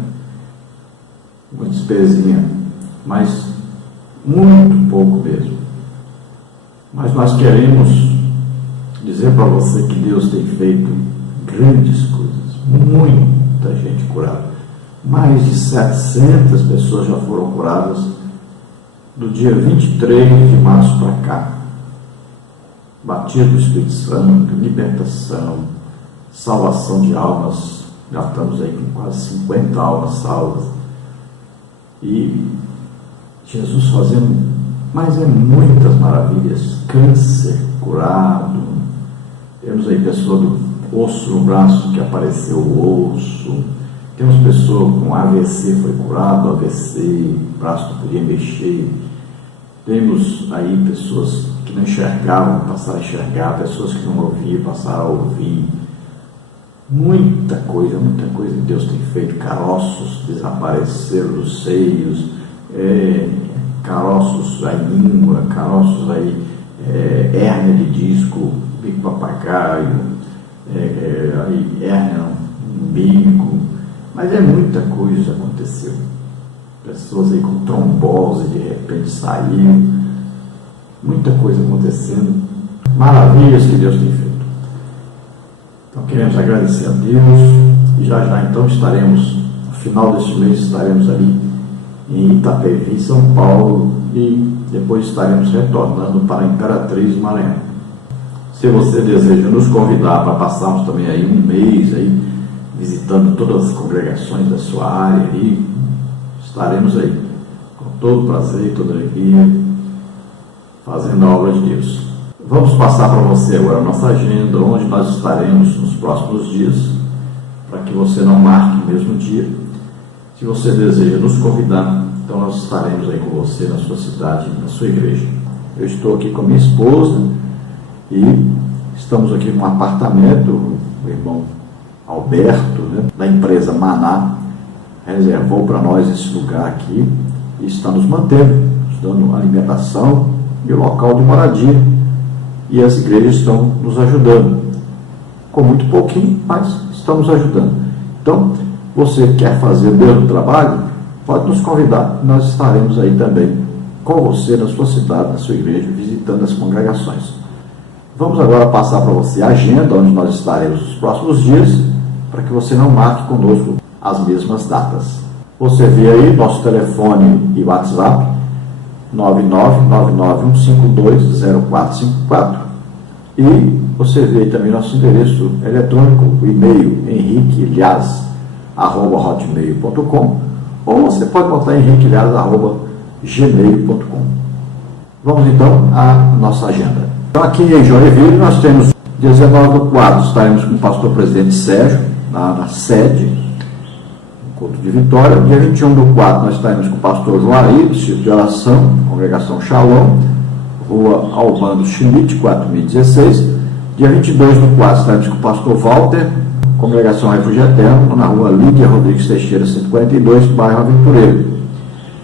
Uma despesinha, mas muito pouco mesmo. Mas nós queremos dizer para você que Deus tem feito grandes coisas, muita gente curada. Mais de 700 pessoas já foram curadas do dia 23 de março para cá. Batismo do Espírito Santo, libertação, salvação de almas. Já estamos aí com quase 50 almas salvas. E Jesus fazendo, mas muitas maravilhas. Câncer curado. Temos aí pessoa do osso no braço que apareceu o osso. Temos pessoa com AVC, foi curado, AVC, o braço não podia mexer. Temos aí pessoas que não enxergavam, passaram a enxergar, pessoas que não ouviam, passaram a ouvir. Muita coisa que Deus tem feito. Caroços desapareceram dos seios, caroços aí língua, caroços aí, hérnia de disco, bico papagaio, aí hérnia no umbigo. Mas muita coisa aconteceu. Pessoas aí com trombose de repente saiu. Muita coisa acontecendo. Maravilhas que Deus tem feito. Então queremos agradecer a Deus. E já então estaremos, no final deste mês, estaremos ali em Itapevi, São Paulo. E depois estaremos retornando para a Imperatriz Maranhão. Se você deseja nos convidar para passarmos também aí um mês aí, visitando todas as congregações da sua área aí, estaremos aí com todo prazer e toda alegria fazendo a obra de Deus. Vamos passar para você agora a nossa agenda, onde nós estaremos nos próximos dias, para que você não marque o mesmo dia. Se você deseja nos convidar, então nós estaremos aí com você na sua cidade, na sua igreja. Eu estou aqui com minha esposa e estamos aqui num apartamento, o irmão Alberto, da empresa Maná, reservou para nós esse lugar aqui e está nos mantendo, nos dando alimentação e o local de moradia. E as igrejas estão nos ajudando, com muito pouquinho, mas estão nos ajudando. Então, você quer fazer o mesmo trabalho, pode nos convidar, nós estaremos aí também com você na sua cidade, na sua igreja, visitando as congregações. Vamos agora passar para você a agenda, onde nós estaremos nos próximos dias, para que você não marque conosco as mesmas datas. Você vê aí nosso telefone e WhatsApp, 99991520454, e você vê também nosso endereço eletrônico, o e-mail henriquelias@hotmail.com, ou você pode botar henriquelias@gmail.com. Vamos então à nossa agenda. Então aqui em Joinville nós temos 19/4, estaremos com o pastor presidente Sérgio, na sede, no culto de Vitória. Dia 21/4 nós estaremos com o pastor Joaí, do Círculo de Oração, congregação Shalom, rua Albano Schmidt, 4016. Dia 22/4 estaremos com o pastor Walter, congregação Refúgio Eterno, na rua Lídia Rodrigues Teixeira, 142, bairro Aventureiro.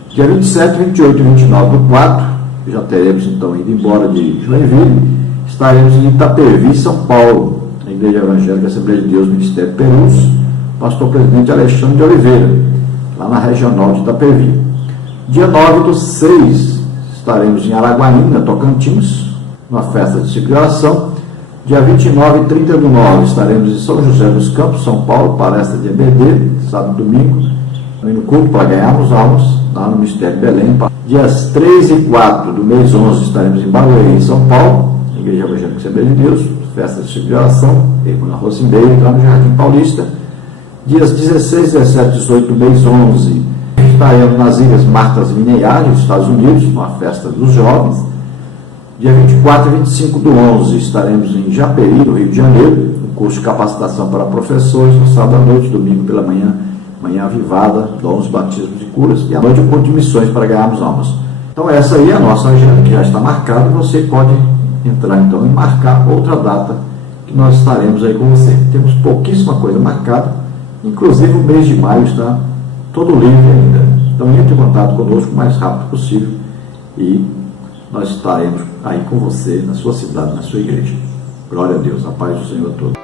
Dia 27, 28 e 29/4, já teremos então ido embora de Joinville, estaremos em Itapevi, São Paulo, na Igreja Evangélica Assembleia de Deus, Ministério Perus, pastor presidente Alexandre de Oliveira, lá na regional de Itapevi. Dia 9/6, estaremos em Araguaína, Tocantins, numa festa de celebração. Dia 29 e 30/9, estaremos em São José dos Campos, São Paulo, palestra de EBD, sábado e domingo, também no culto para ganharmos almas, lá no Ministério Belém. Dias 3 e 4 do mês 11, estaremos em Barueri, São Paulo, Igreja Evangélica Assembleia de Deus, festa de celebração, irmã Rocindeiro, lá no Jardim Paulista. Dias 16, 17 e 18 do mês 11, estaremos nas Ilhas Martas Vineyard, nos Estados Unidos, uma festa dos jovens. Dia 24 e 25 do 11, estaremos em Japeri, no Rio de Janeiro, um curso de capacitação para professores, no sábado à noite, domingo pela manhã, manhã avivada, dons, batismos e curas, e à noite o culto de missões para ganharmos almas. Então essa aí é a nossa agenda, que já está marcada, e você pode entrar então e marcar outra data que nós estaremos aí com você. Temos pouquíssima coisa marcada, inclusive o mês de maio está todo livre ainda. Então entre em contato conosco o mais rápido possível e nós estaremos aí com você, na sua cidade, na sua igreja. Glória a Deus, a paz do Senhor a todos.